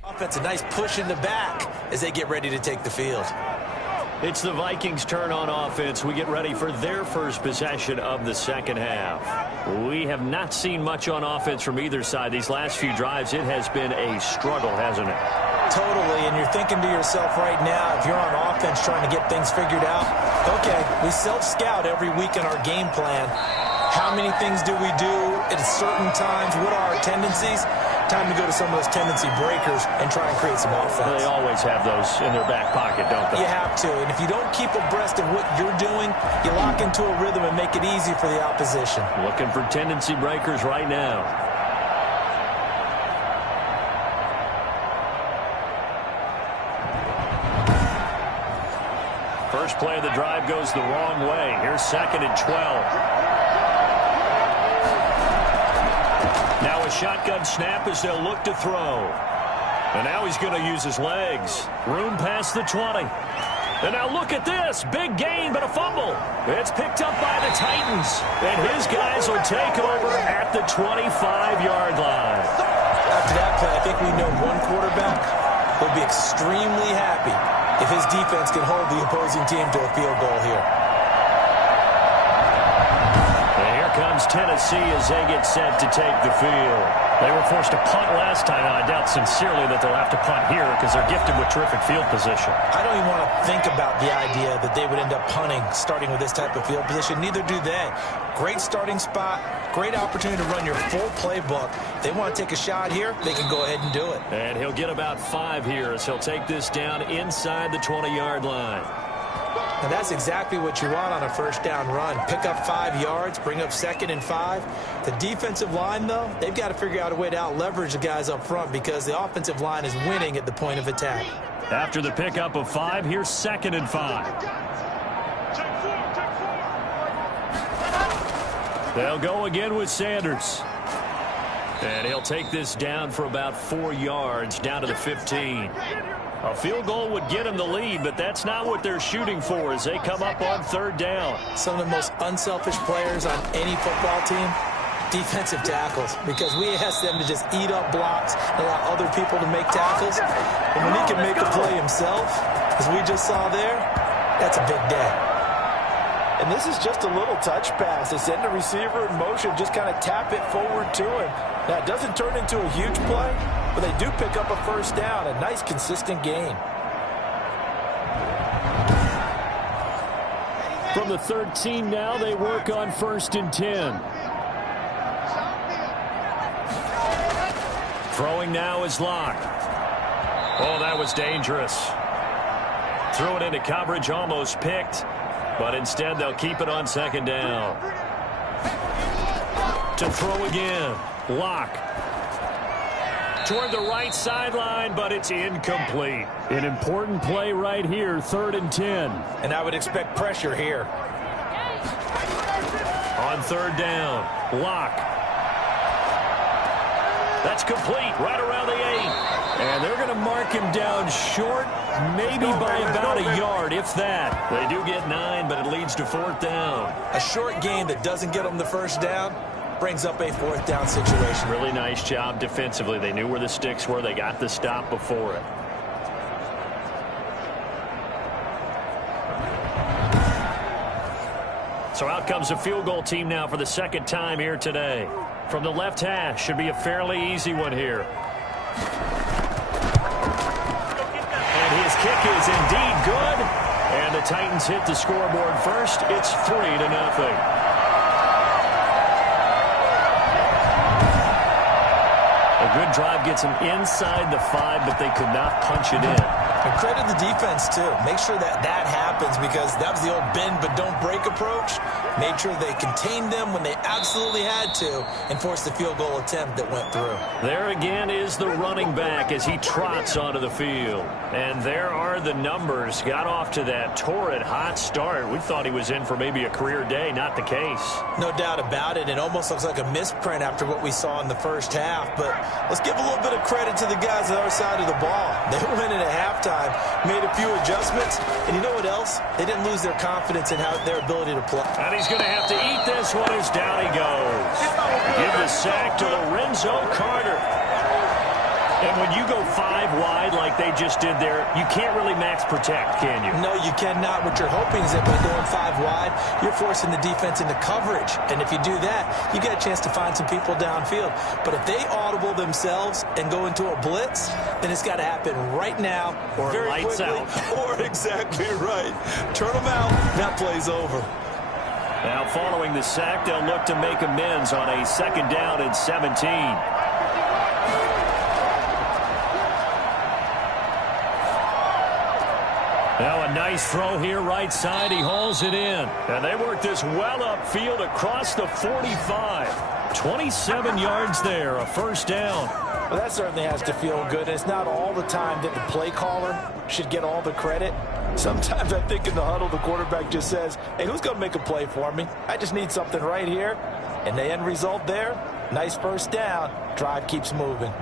Offense, a nice push in the back as they get ready to take the field. It's the Vikings' turn on offense. We get ready for their first possession of the second half. We have not seen much on offense from either side. These last few drives, it has been a struggle, hasn't it? Totally, and you're thinking to yourself right now, if you're on offense trying to get things figured out, okay, we self-scout every week in our game plan. How many things do we do at certain times? What are our tendencies? Time to go to some of those tendency breakers and try and create some offense. They always have those in their back pocket, don't they? You have to, and if you don't keep abreast of what you're doing, you lock into a rhythm and make it easy for the opposition. Looking for tendency breakers right now. First play of the drive goes the wrong way. Here's 2nd and 12. Now a shotgun snap as they'll look to throw. And now he's going to use his legs. Room past the 20. And now look at this. Big gain, but a fumble. It's picked up by the Titans. And his guys will take over at the 25-yard line. After that play, I think we know one quarterback will be extremely happy if his defense can hold the opposing team to a field goal here. Comes Tennessee as they get set to take the field. They were forced to punt last time. I doubt sincerely that they'll have to punt here because they're gifted with terrific field position. I don't even want to think about the idea that they would end up punting starting with this type of field position. Neither do they. Great starting spot. Great opportunity to run your full playbook. They want to take a shot here, they can go ahead and do it. And he'll get about 5 here as he'll take this down inside the 20-yard line. And that's exactly what you want on a first down run. Pick up 5 yards, bring up 2nd and 5. The defensive line, though, they've got to figure out a way to out-leverage the guys up front because the offensive line is winning at the point of attack. After the pickup of 5, here's 2nd and 5. They'll go again with Sanders. And he'll take this down for about 4 yards, down to the 15. A field goal would get them the lead, but that's not what they're shooting for as they come up on 3rd down. Some of the most unselfish players on any football team, defensive tackles, because we ask them to just eat up blocks and allow other people to make tackles. And when he can make a play himself, as we just saw there, that's a big day. And this is just a little touch pass. They send the receiver in motion, just kind of tap it forward to him. Now, it doesn't turn into a huge play, but they do pick up a first down, a nice, consistent gain. From the 13 now, they work on 1st and 10. Throwing now is Locke. Oh, that was dangerous. Threw it into coverage, almost picked. But instead, they'll keep it on 2nd down. To throw again. Locke. Toward the right sideline, but it's incomplete. An important play right here, 3rd and 10. And I would expect pressure here. On 3rd down, Locke. That's complete, right around the 8. And they're going to mark him down short, maybe by about a yard, if that. They do get 9, but it leads to 4th down. A short gain that doesn't get them the first down brings up a 4th down situation. Really nice job defensively. They knew where the sticks were. They got the stop before it. So out comes a field goal team now for the 2nd time here today. From the left hash, should be a fairly easy one here. And his kick is indeed good. And the Titans hit the scoreboard first. It's 3-0. A good drive gets them inside the 5, but they could not punch it in. And credit the defense, too. Make sure that that happens because that was the old bend but don't break approach. Made sure they contained them when they absolutely had to and forced the field goal attempt that went through. There again is the running back as he trots onto the field. And there are the numbers. Got off to that torrid hot start. We thought he was in for maybe a career day. Not the case. No doubt about it. It almost looks like a misprint after what we saw in the first half. But let's give a little bit of credit to the guys on the other side of the ball. They went in at halftime, made a few adjustments, and you know what else? They didn't lose their confidence in their ability to play. And he's going to have to eat this one as down he goes. Give the sack to Lorenzo Carter. And when you go 5 wide like they just did there, you can't really max protect, can you? No, you cannot. What you're hoping is that by going 5 wide, you're forcing the defense into coverage. And if you do that, you get a chance to find some people downfield. But if they audible themselves and go into a blitz, then it's got to happen right now or very lights quickly. out. Or exactly right. Turn them out. That play's over. Now following the sack, they'll look to make amends on a 2nd down and 17. Now a nice throw here right side. He hauls it in. And they work this well upfield across the 45. 27 yards there, a 1st down. Well, that certainly has to feel good. It's not all the time that the play caller should get all the credit. Sometimes I think in the huddle, the quarterback just says, hey, who's going to make a play for me? I just need something right here. And the end result there, nice 1st down. Drive keeps moving.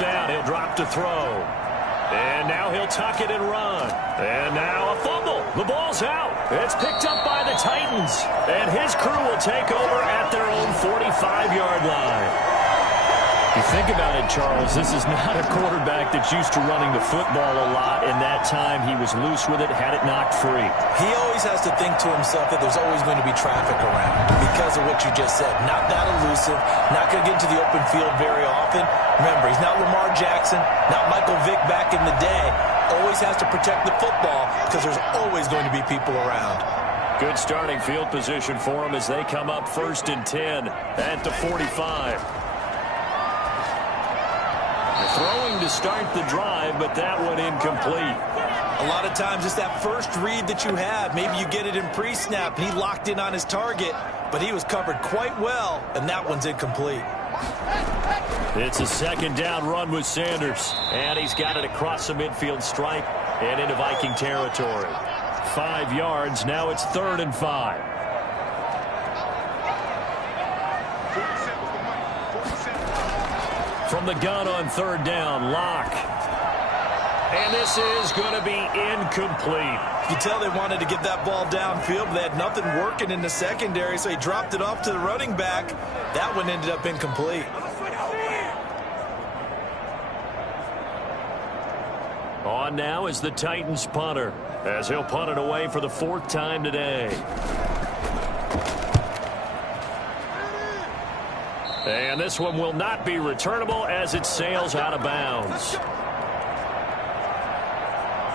Down, he'll drop to throw. And now he'll tuck it and run. And now a fumble. The ball's out. It's picked up by the Titans. And his crew will take over at their own 45-yard line. You think about it, Charles, this is not a quarterback that's used to running the football a lot, and that time he was loose with it, had it knocked free. He always has to think to himself that there's always going to be traffic around because of what you just said. Not that elusive, not going to get into the open field very often. Remember, he's not Lamar Jackson, not Michael Vick back in the day. Always has to protect the football because there's always going to be people around. Good starting field position for him as they come up 1st and 10 at the 45. Throwing to start the drive, but that one incomplete. A lot of times it's that first read that you have. Maybe you get it in pre-snap. He locked in on his target, but he was covered quite well, and that one's incomplete. It's a 2nd down run with Sanders, and he's got it across the midfield stripe and into Viking territory. 5 yards, now it's 3rd and 5. From the gun on 3rd down, Locke. And this is going to be incomplete. You tell they wanted to get that ball downfield, but they had nothing working in the secondary, so he dropped it off to the running back. That one ended up incomplete. On now is the Titans punter, as he'll punt it away for the 4th time today. And this one will not be returnable as it sails out of bounds.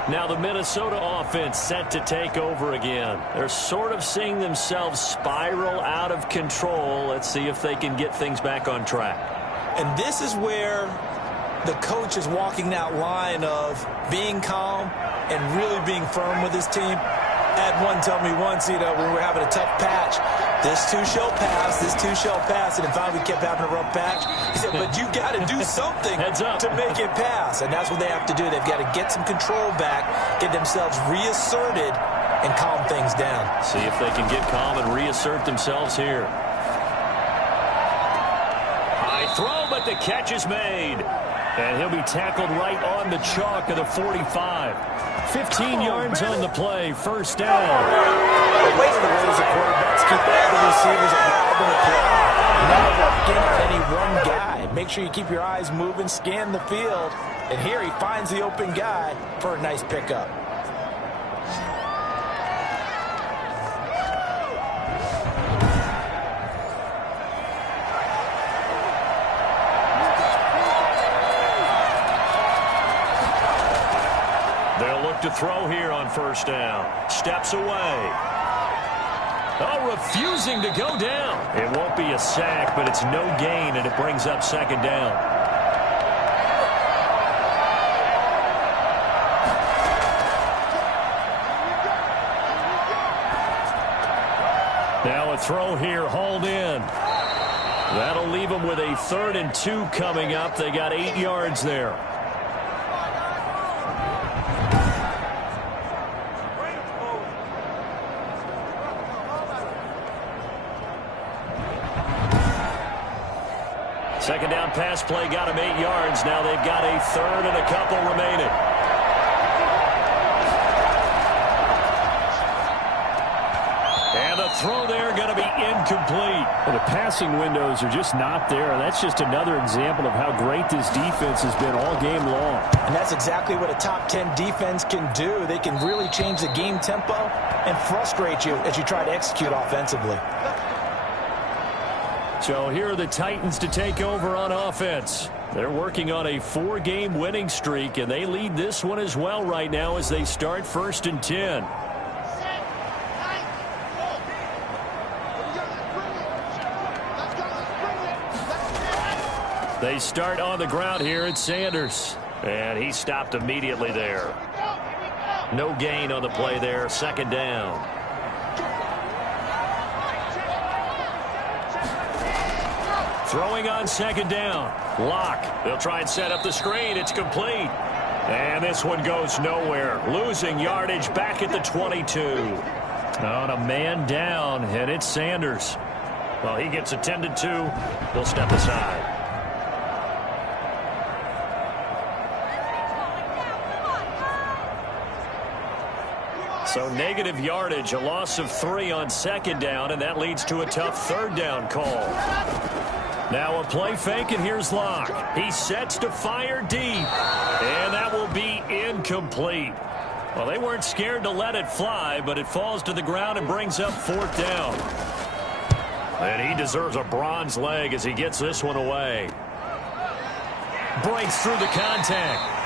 Now the Minnesota offense set to take over again. They're sort of seeing themselves spiral out of control. Let's see if they can get things back on track. And this is where the coach is walking that line of being calm and really being firm with his team. Had one tell me once, when we were having a tough patch, this too shall pass, this too shall pass, and finally we kept having a rough patch. He said, but you got to do something to make it pass, and that's what they have to do. They've got to get some control back, get themselves reasserted, and calm things down. See if they can get calm and reassert themselves here. High throw, but the catch is made. And he'll be tackled right on the chalk of the 45. 15 yards on the play, 1st down. One of the ways the quarterbacks keep all the receivers involved in the play. Never lock in on any one guy. Make sure you keep your eyes moving, scan the field. And here he finds the open guy for a nice pickup. To throw here on 1st down. Steps away. Oh, refusing to go down. It won't be a sack, but it's no gain, and it brings up 2nd down. Now a throw here, hauled in. That'll leave them with a 3rd and 2 coming up. They got 8 yards there. Second down pass play got him 8 yards. Now they've got a 3rd and a couple remaining. throw there going to be incomplete. Well, the passing windows are just not there. That's just another example of how great this defense has been all game long. And that's exactly what a top 10 defense can do. They can really change the game tempo and frustrate you as you try to execute offensively. So here are the Titans to take over on offense. They're working on a 4-game winning streak, and they lead this one as well right now as they start 1st and 10. They start on the ground here at Sanders. And he stopped immediately there. No gain on the play there. 2nd down. Throwing on 2nd down. Lock. They'll try and set up the screen. It's complete. And this one goes nowhere. Losing yardage back at the 22. On a man down, and it's Sanders. Well, he gets attended to. They'll step aside. So negative yardage, a loss of 3 on 2nd down, and that leads to a tough 3rd down call. Now a play fake, and here's Locke. He sets to fire deep, and that will be incomplete. Well, they weren't scared to let it fly, but it falls to the ground and brings up 4th down. And he deserves a bronze leg as he gets this one away. Breaks through the contact.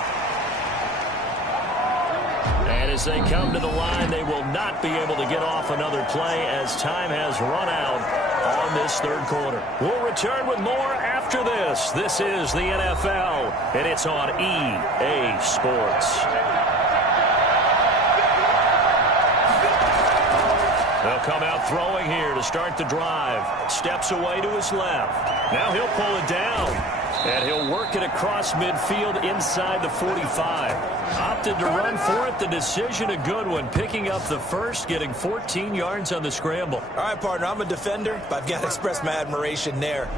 And as they come to the line, they will not be able to get off another play as time has run out on this 3rd quarter. We'll return with more after this. This is the NFL, and it's on EA Sports. They'll come out throwing here to start the drive. Steps away to his left. Now he'll pull it down. And he'll work it across midfield inside the 45. Opted to run for it. The decision a good one. Picking up the first, getting 14 yards on the scramble. All right, partner, I'm a defender, but I've got to express my admiration there.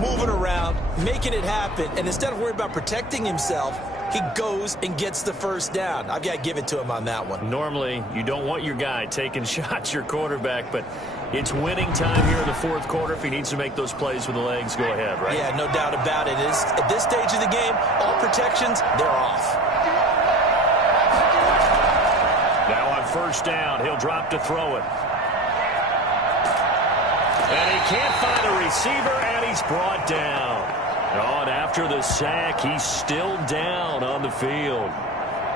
Moving around, making it happen, and instead of worrying about protecting himself, he goes and gets the 1st down. I've got to give it to him on that one. Normally, you don't want your guy taking shots, your quarterback, but it's winning time here in the 4th quarter. If he needs to make those plays with the legs, go ahead, right? Yeah, no doubt about it. At this stage of the game, all protections, they're off. Now on 1st down, he'll drop to throw it. And he can't find a receiver, and he's brought down. Oh, and after the sack, he's still down on the field.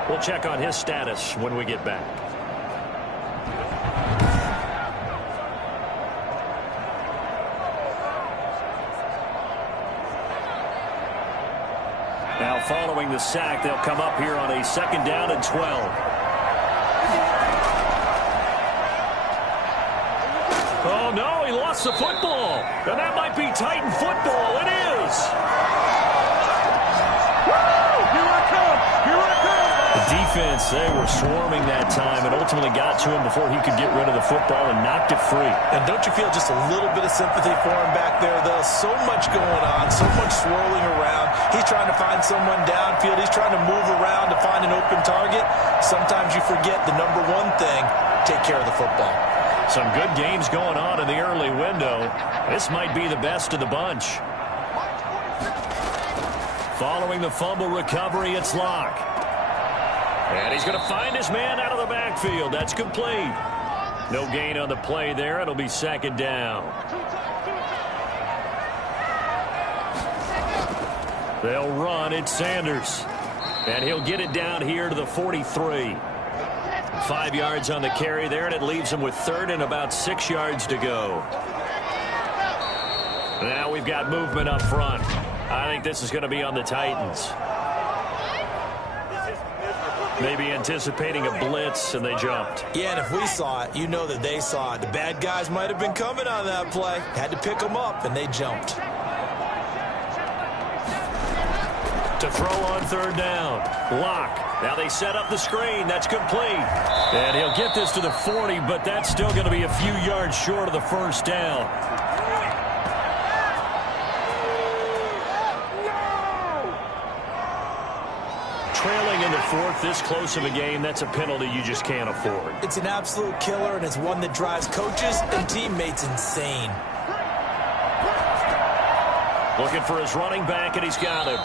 We'll check on his status when we get back. Now following the sack, they'll come up here on a 2nd down and 12. Oh, no, he lost the football. And that might be Titan football. It is. Here I come! Here I come! The defense, they were swarming that time and ultimately got to him before he could get rid of the football and knocked it free. And don't you feel just a little bit of sympathy for him back there, though? So much going on, so much swirling around. He's trying to find someone downfield. He's trying to move around to find an open target. Sometimes you forget the number one thing, take care of the football. Some good games going on in the early window. This might be the best of the bunch. Following the fumble recovery, it's Locke. And he's going to find his man out of the backfield. That's complete. No gain on the play there. It'll be 2nd down. They'll run. It's Sanders. And he'll get it down here to the 43. 5 yards on the carry there, and it leaves him with 3rd and about 6 yards to go. Now we've got movement up front. I think this is going to be on the Titans. Maybe anticipating a blitz, and they jumped. Yeah, and if we saw it, you know that they saw it. The bad guys might have been coming on that play. Had to pick them up, and they jumped. To throw on 3rd down. Lock. Now they set up the screen. That's complete. And he'll get this to the 40, but that's still going to be a few yards short of the 1st down. Trailing in the 4th, this close of a game, that's a penalty you just can't afford. It's an absolute killer, and it's one that drives coaches and teammates insane. Looking for his running back, and he's got him.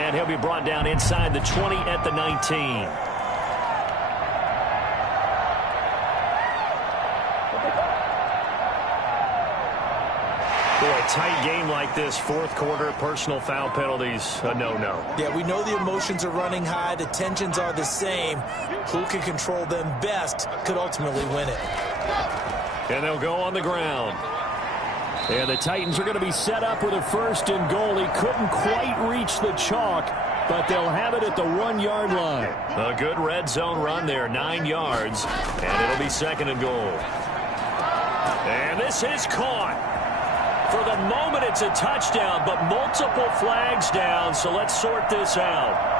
And he'll be brought down inside the 20 at the 19. A tight game like this, 4th quarter, personal foul penalties, a no-no. Yeah, we know the emotions are running high. The tensions are the same. Who can control them best could ultimately win it. And they'll go on the ground. And the Titans are going to be set up with a 1st and goal. He couldn't quite reach the chalk, but they'll have it at the 1-yard line. A good red zone run there, 9 yards, and it'll be 2nd and goal. And this is caught. For the moment, it's a touchdown, but multiple flags down, so let's sort this out.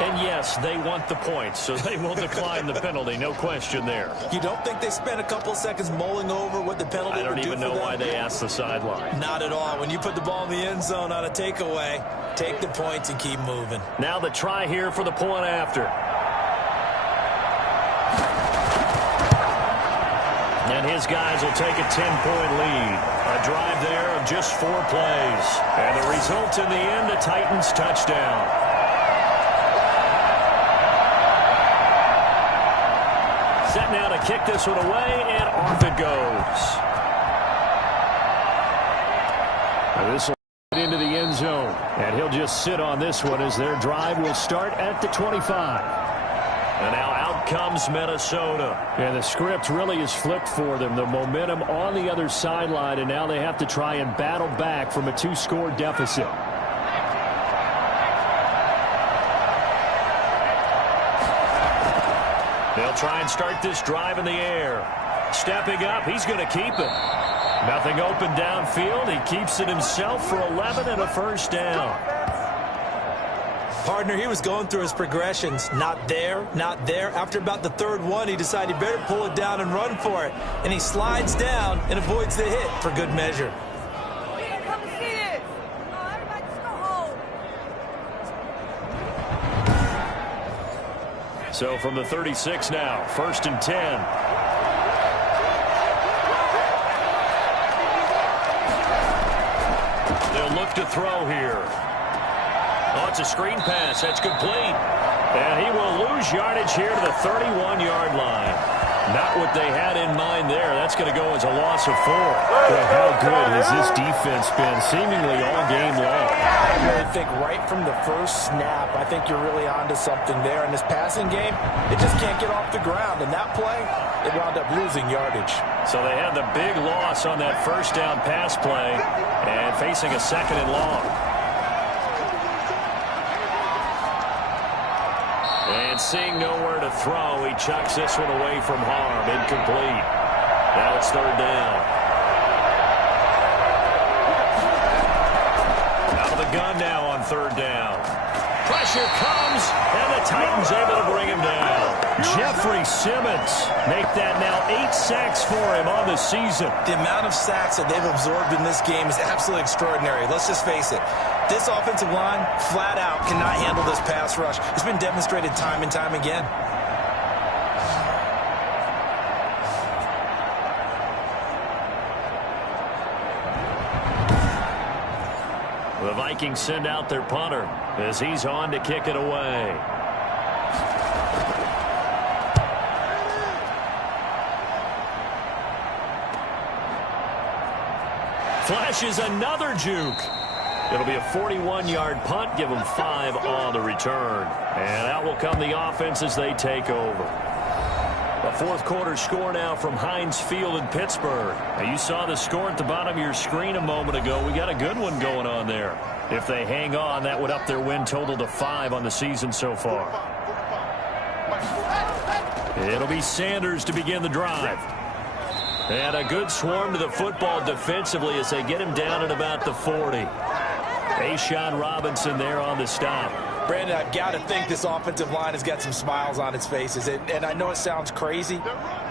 And yes, they want the points, so they will decline the penalty, no question there. You don't think they spent a couple seconds mulling over what the penalty would do for them? I don't even know why they asked the sideline. Not at all. When you put the ball in the end zone on a takeaway, take the points and keep moving. Now the try here for the point after. And his guys will take a 10-point lead. A drive there of just 4 plays. And the result in the end, a Titans touchdown. Set now to kick this one away, and off it goes. Now this will get into the end zone, and he'll just sit on this one as their drive will start at the 25. And now out comes Minnesota. And the script really is flipped for them. The momentum on the other sideline, and now they have to try and battle back from a 2-score deficit. They'll try and start this drive in the air. Stepping up, he's going to keep it. Nothing open downfield. He keeps it himself for 11 and a 1st down. Partner, he was going through his progressions. Not there, not there. After about the 3rd one, he decided he better pull it down and run for it. And he slides down and avoids the hit for good measure. So from the 36 now, 1st and 10. They'll look to throw here. Oh, it's a screen pass. That's complete. And he will lose yardage here to the 31-yard line. Not what they had in mind there. That's going to go as a loss of 4. Well, how good has this defense been seemingly all game long? I really think right from the first snap, I think you're really onto something there. In this passing game, it just can't get off the ground. And that play, it wound up losing yardage. So they had the big loss on that 1st down pass play and facing a 2nd and long. And seeing nowhere to throw, he chucks this one away from harm. Incomplete. Now it's 3rd down. Out of the gun now on 3rd down. Pressure comes, and the Titans able to bring him down. Jeffrey Simmons make that now 8 sacks for him on the season. The amount of sacks that they've absorbed in this game is absolutely extraordinary. Let's just face it. This offensive line, flat out, cannot handle this pass rush. It's been demonstrated time and time again. The Vikings send out their punter as he's on to kick it away. Flashes another juke. It'll be a 41-yard punt. Give them 5 on the return. And out will come the offense as they take over. A 4th quarter score now from Heinz Field in Pittsburgh. Now you saw the score at the bottom of your screen a moment ago. We got a good one going on there. If they hang on, that would up their win total to 5 on the season so far. It'll be Sanders to begin the drive. And a good swarm to the football defensively as they get him down at about the 40. A'Shawn Robinson there on the stop. Brandon, I've got to think this offensive line has got some smiles on its faces. And I know it sounds crazy,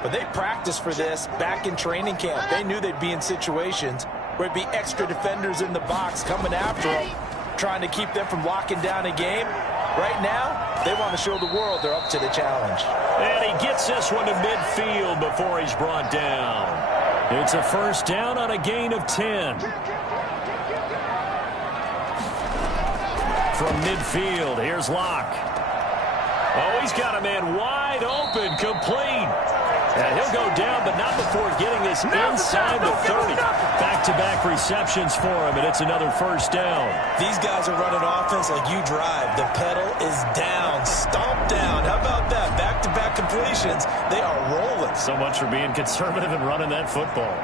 But they practiced for this back in training camp. They knew they'd be in situations where it'd be extra defenders in the box coming after them, trying to keep them from locking down a game. Right now, they want to show the world they're up to the challenge. And he gets this one to midfield before he's brought down. It's a first down on a gain of 10. From midfield, here's Locke. Oh, he's got a man wide open, complete. And he'll go down, but not before getting this inside the 30. Back-to-back receptions for him, and it's another first down. These guys are running offense like you drive. The pedal is down, stomp down. How about that? Back-to-back completions. They are rolling. So much for being conservative and running that football.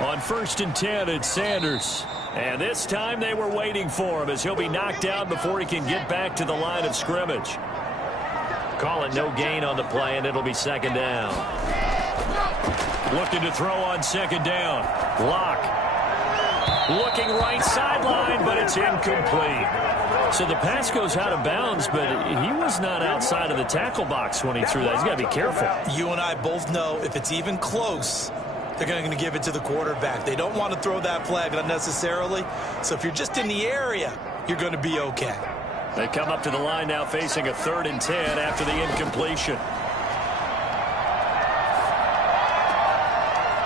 On 1st and 10, it's Sanders. And this time they were waiting for him as he'll be knocked down before he can get back to the line of scrimmage. Call it no gain on the play, and it'll be second down. Looking to throw on second down. Locke. Looking right sideline, but it's incomplete. So the pass goes out of bounds, but he was not outside of the tackle box when he threw that. He's got to be careful. You and I both know if it's even close, they're going to give it to the quarterback. They don't want to throw that flag unnecessarily. So if you're just in the area, you're going to be okay. They come up to the line now facing a 3rd and 10 after the incompletion.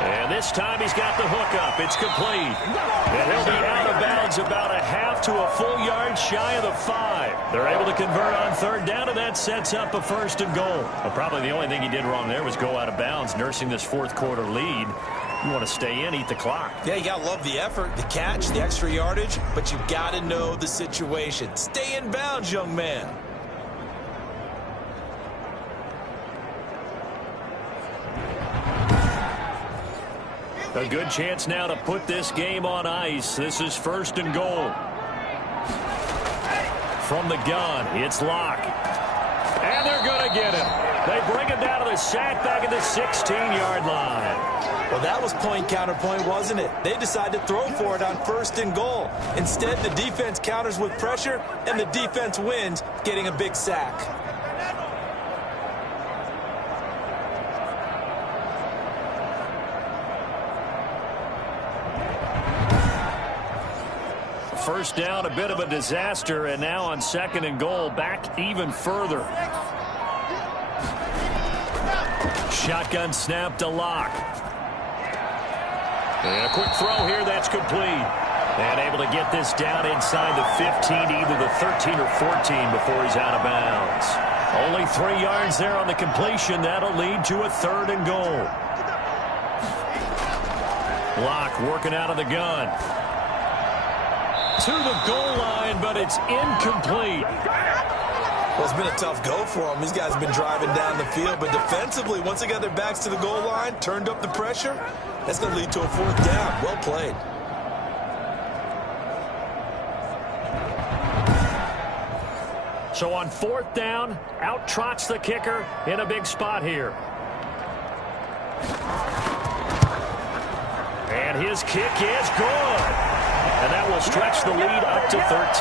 And this time he's got the hook up. It's complete. And he'll be out of bounds about a half to a full yard shy of the 5. They're able to convert on 3rd down, and that sets up a 1st and goal. Well, probably the only thing he did wrong there was go out of bounds, nursing this 4th quarter lead. You want to stay in, eat the clock. Yeah, you got to love the effort, the catch, the extra yardage, but you got to know the situation. Stay in bounds, young man. A good chance now to put this game on ice. This is 1st and goal. From the gun, it's Locke. And they're going to get him. They bring him down to the sack back at the 16-yard line. Well, that was point counterpoint, wasn't it? They decided to throw for it on 1st and goal. Instead, the defense counters with pressure, and the defense wins, getting a big sack. First down, a bit of a disaster, and now on 2nd and goal, back even further. Shotgun snap to Locke. And a quick throw here, that's complete. And able to get this down inside the 15, either the 13 or 14 before he's out of bounds. Only 3 yards there on the completion. That'll lead to a 3rd and goal. Locke working out of the gun. To the goal line, but it's incomplete. Well, it's been a tough go for them. These guys have been driving down the field, but defensively, once they got their backs to the goal line, turned up the pressure, that's going to lead to a 4th down. Well played. So on 4th down, out trots the kicker in a big spot here. And his kick is good. And that will stretch the lead up to 13.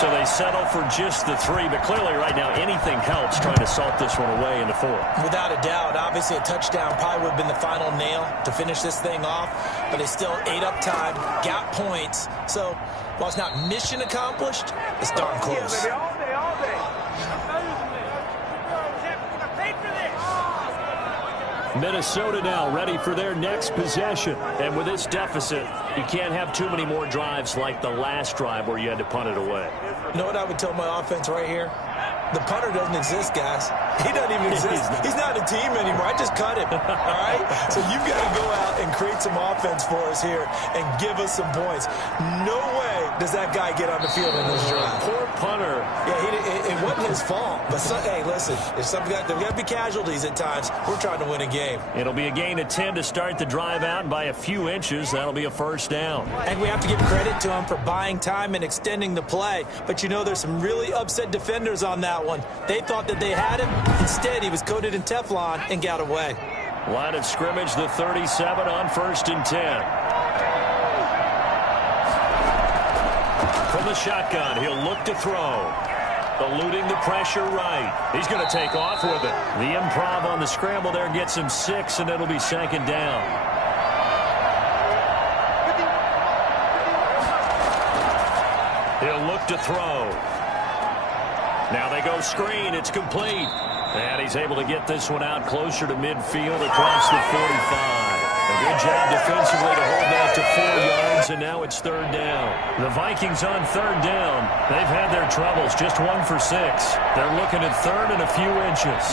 So they settle for just the 3, but clearly right now anything helps trying to salt this one away into 4. Without a doubt, obviously a touchdown probably would have been the final nail to finish this thing off, but they still ate up time, got points. So while it's not mission accomplished, it's darn close. Minnesota now ready for their next possession. And with this deficit, you can't have too many more drives like the last drive where you had to punt it away. You know what I would tell my offense right here? The punter doesn't exist, guys. He doesn't even exist. He's not a team anymore. I just cut him, all right? So you've got to go out and create some offense for us here and give us some points. No way does that guy get on the field in this drive. Poor punter. Yeah, it wasn't his fault. But, hey, listen, there's got to be casualties at times. We're trying to win a game. It'll be a gain of 10 to start the drive out, and by a few inches, that'll be a first down. And we have to give credit to him for buying time and extending the play. But, you know, there's some really upset defenders on that one. They thought that they had him. Instead, he was coated in Teflon and got away. Line of scrimmage, the 37 on 1st and 10. From the shotgun, he'll look to throw. Eluding the pressure right. He's going to take off with it. The improv on the scramble there gets him 6, and it'll be 2nd down. He'll look to throw. Now they go screen. It's complete. And he's able to get this one out closer to midfield across the 45. A good job defensively to hold that to 4 yards, and now it's 3rd down. The Vikings on 3rd down. They've had their troubles, just 1 for 6. They're looking at 3rd and a few inches.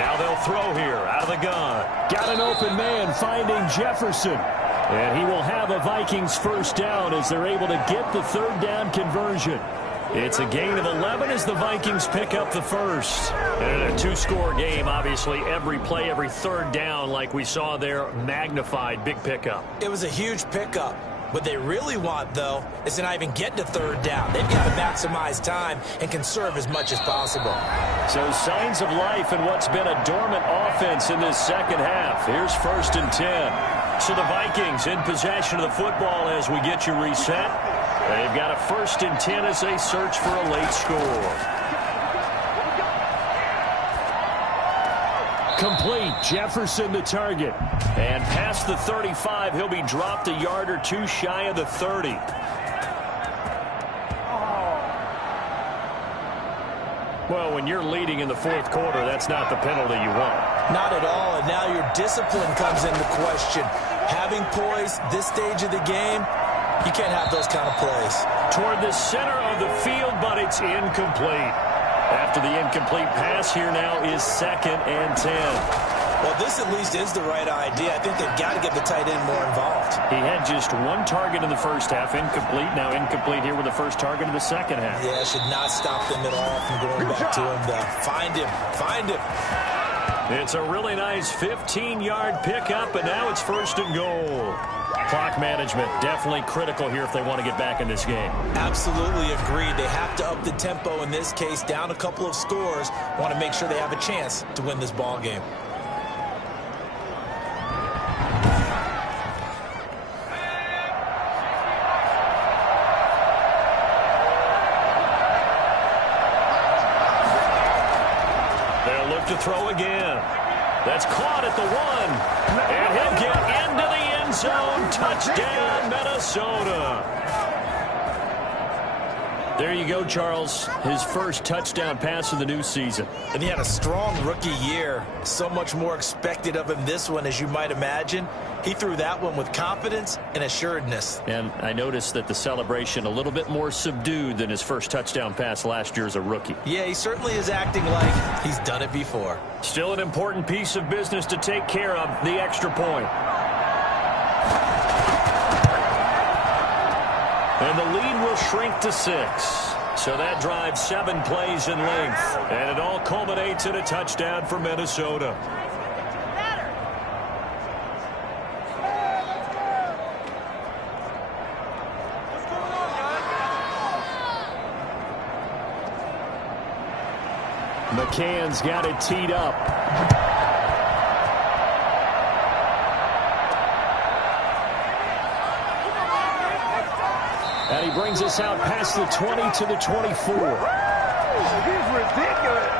Now they'll throw here out of the gun. Got an open man finding Jefferson. And he will have a Vikings first down as they're able to get the 3rd down conversion. It's a gain of 11 as the Vikings pick up the first. And in a 2-score game, obviously, every play, every 3rd down, like we saw there, magnified, big pickup. It was a huge pickup. What they really want, though, is to not even get to 3rd down. They've got to maximize time and conserve as much as possible. So signs of life in what's been a dormant offense in this second half. Here's 1st and 10. So the Vikings in possession of the football as we get you reset. They've got a 1st and 10 as they search for a late score. Complete. Jefferson the target. And past the 35, he'll be dropped a yard or 2 shy of the 30. Well, when you're leading in the 4th quarter, that's not the penalty you want. Not at all, and now your discipline comes into question. Having poise this stage of the game, you can't have those kind of plays. Toward the center of the field, but it's incomplete. After the incomplete pass, here now is 2nd and 10. Well, this at least is the right idea. I think they've got to get the tight end more involved. He had just 1 target in the first half, incomplete. Now incomplete here with the first target in the second half. Yeah, it should not stop them at all from going back to him, though. Find him. Find him. It's a really nice 15-yard pickup, and now it's 1st and goal. Clock management definitely critical here if they want to get back in this game. Absolutely agreed. They have to up the tempo in this case, down a couple of scores. Want to make sure they have a chance to win this ball game. They'll look to throw again. That's caught at the 1. And he'll get into the end zone. Touchdown, Minnesota. There you go, Charles. His first touchdown pass of the new season. And he had a strong rookie year. So much more expected of him this one, as you might imagine. He threw that one with confidence and assuredness. And I noticed that the celebration a little bit more subdued than his first touchdown pass last year as a rookie. Yeah, he certainly is acting like he's done it before. Still an important piece of business to take care of, the extra point. And the lead will shrink to 6. So that drives 7 plays in length. And it all culminates in a touchdown for Minnesota. McCann's got it teed up. And he brings us out past the 20 to the 24. He's ridiculous.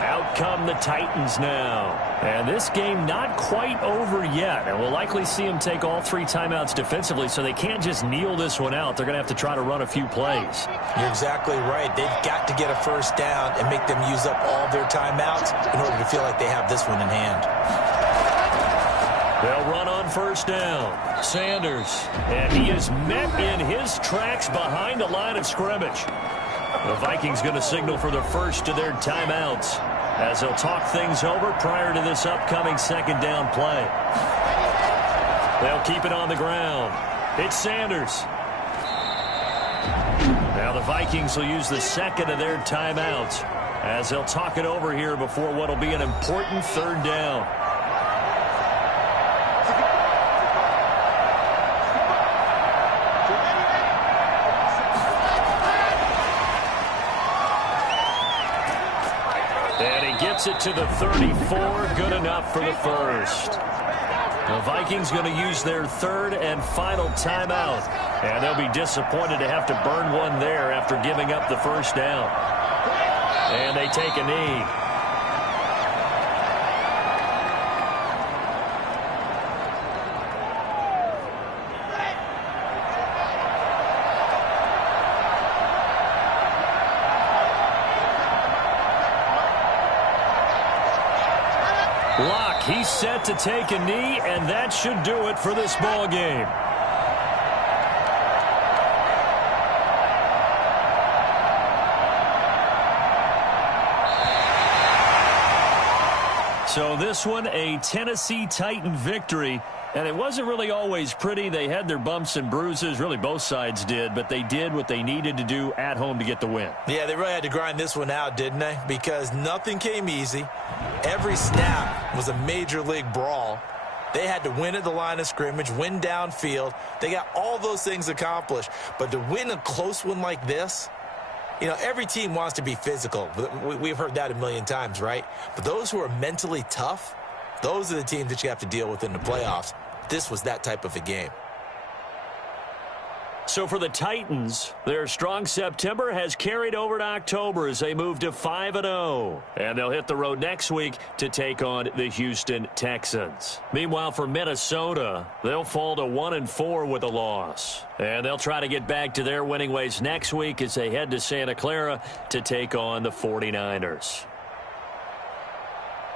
Out come the Titans now. And this game not quite over yet. And we'll likely see them take all 3 timeouts defensively, so they can't just kneel this one out. They're going to have to try to run a few plays. You're exactly right. They've got to get a first down and make them use up all their timeouts in order to feel like they have this one in hand. They'll run on first down. Sanders. And he is met in his tracks behind the line of scrimmage. The Vikings going to signal for the first of their timeouts as they'll talk things over prior to this upcoming second down play. They'll keep it on the ground. It's Sanders. Now the Vikings will use the second of their timeouts as they'll talk it over here before what will be an important third down. And he gets it to the 34. Good enough for the first. The Vikings going to use their third and final timeout. And they'll be disappointed to have to burn one there after giving up the first down. And they take a knee. Locke, he's set to take a knee, and that should do it for this ball game. So this one, a Tennessee Titan victory. And it wasn't really always pretty. They had their bumps and bruises. Really, both sides did. But they did what they needed to do at home to get the win. Yeah, they really had to grind this one out, didn't they? Because nothing came easy. Every snap was a major league brawl. They had to win at the line of scrimmage, win downfield. They got all those things accomplished. But to win a close one like this, you know, every team wants to be physical. We've heard that a million times, right? But those who are mentally tough, those are the teams that you have to deal with in the playoffs. This was that type of a game. So for the Titans, their strong September has carried over to October as they move to 5-0. And they'll hit the road next week to take on the Houston Texans. Meanwhile, for Minnesota, they'll fall to 1-4 with a loss. And they'll try to get back to their winning ways next week as they head to Santa Clara to take on the 49ers.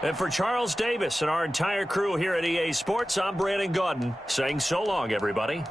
And for Charles Davis and our entire crew here at EA Sports, I'm Brandon Gaudin saying so long, everybody.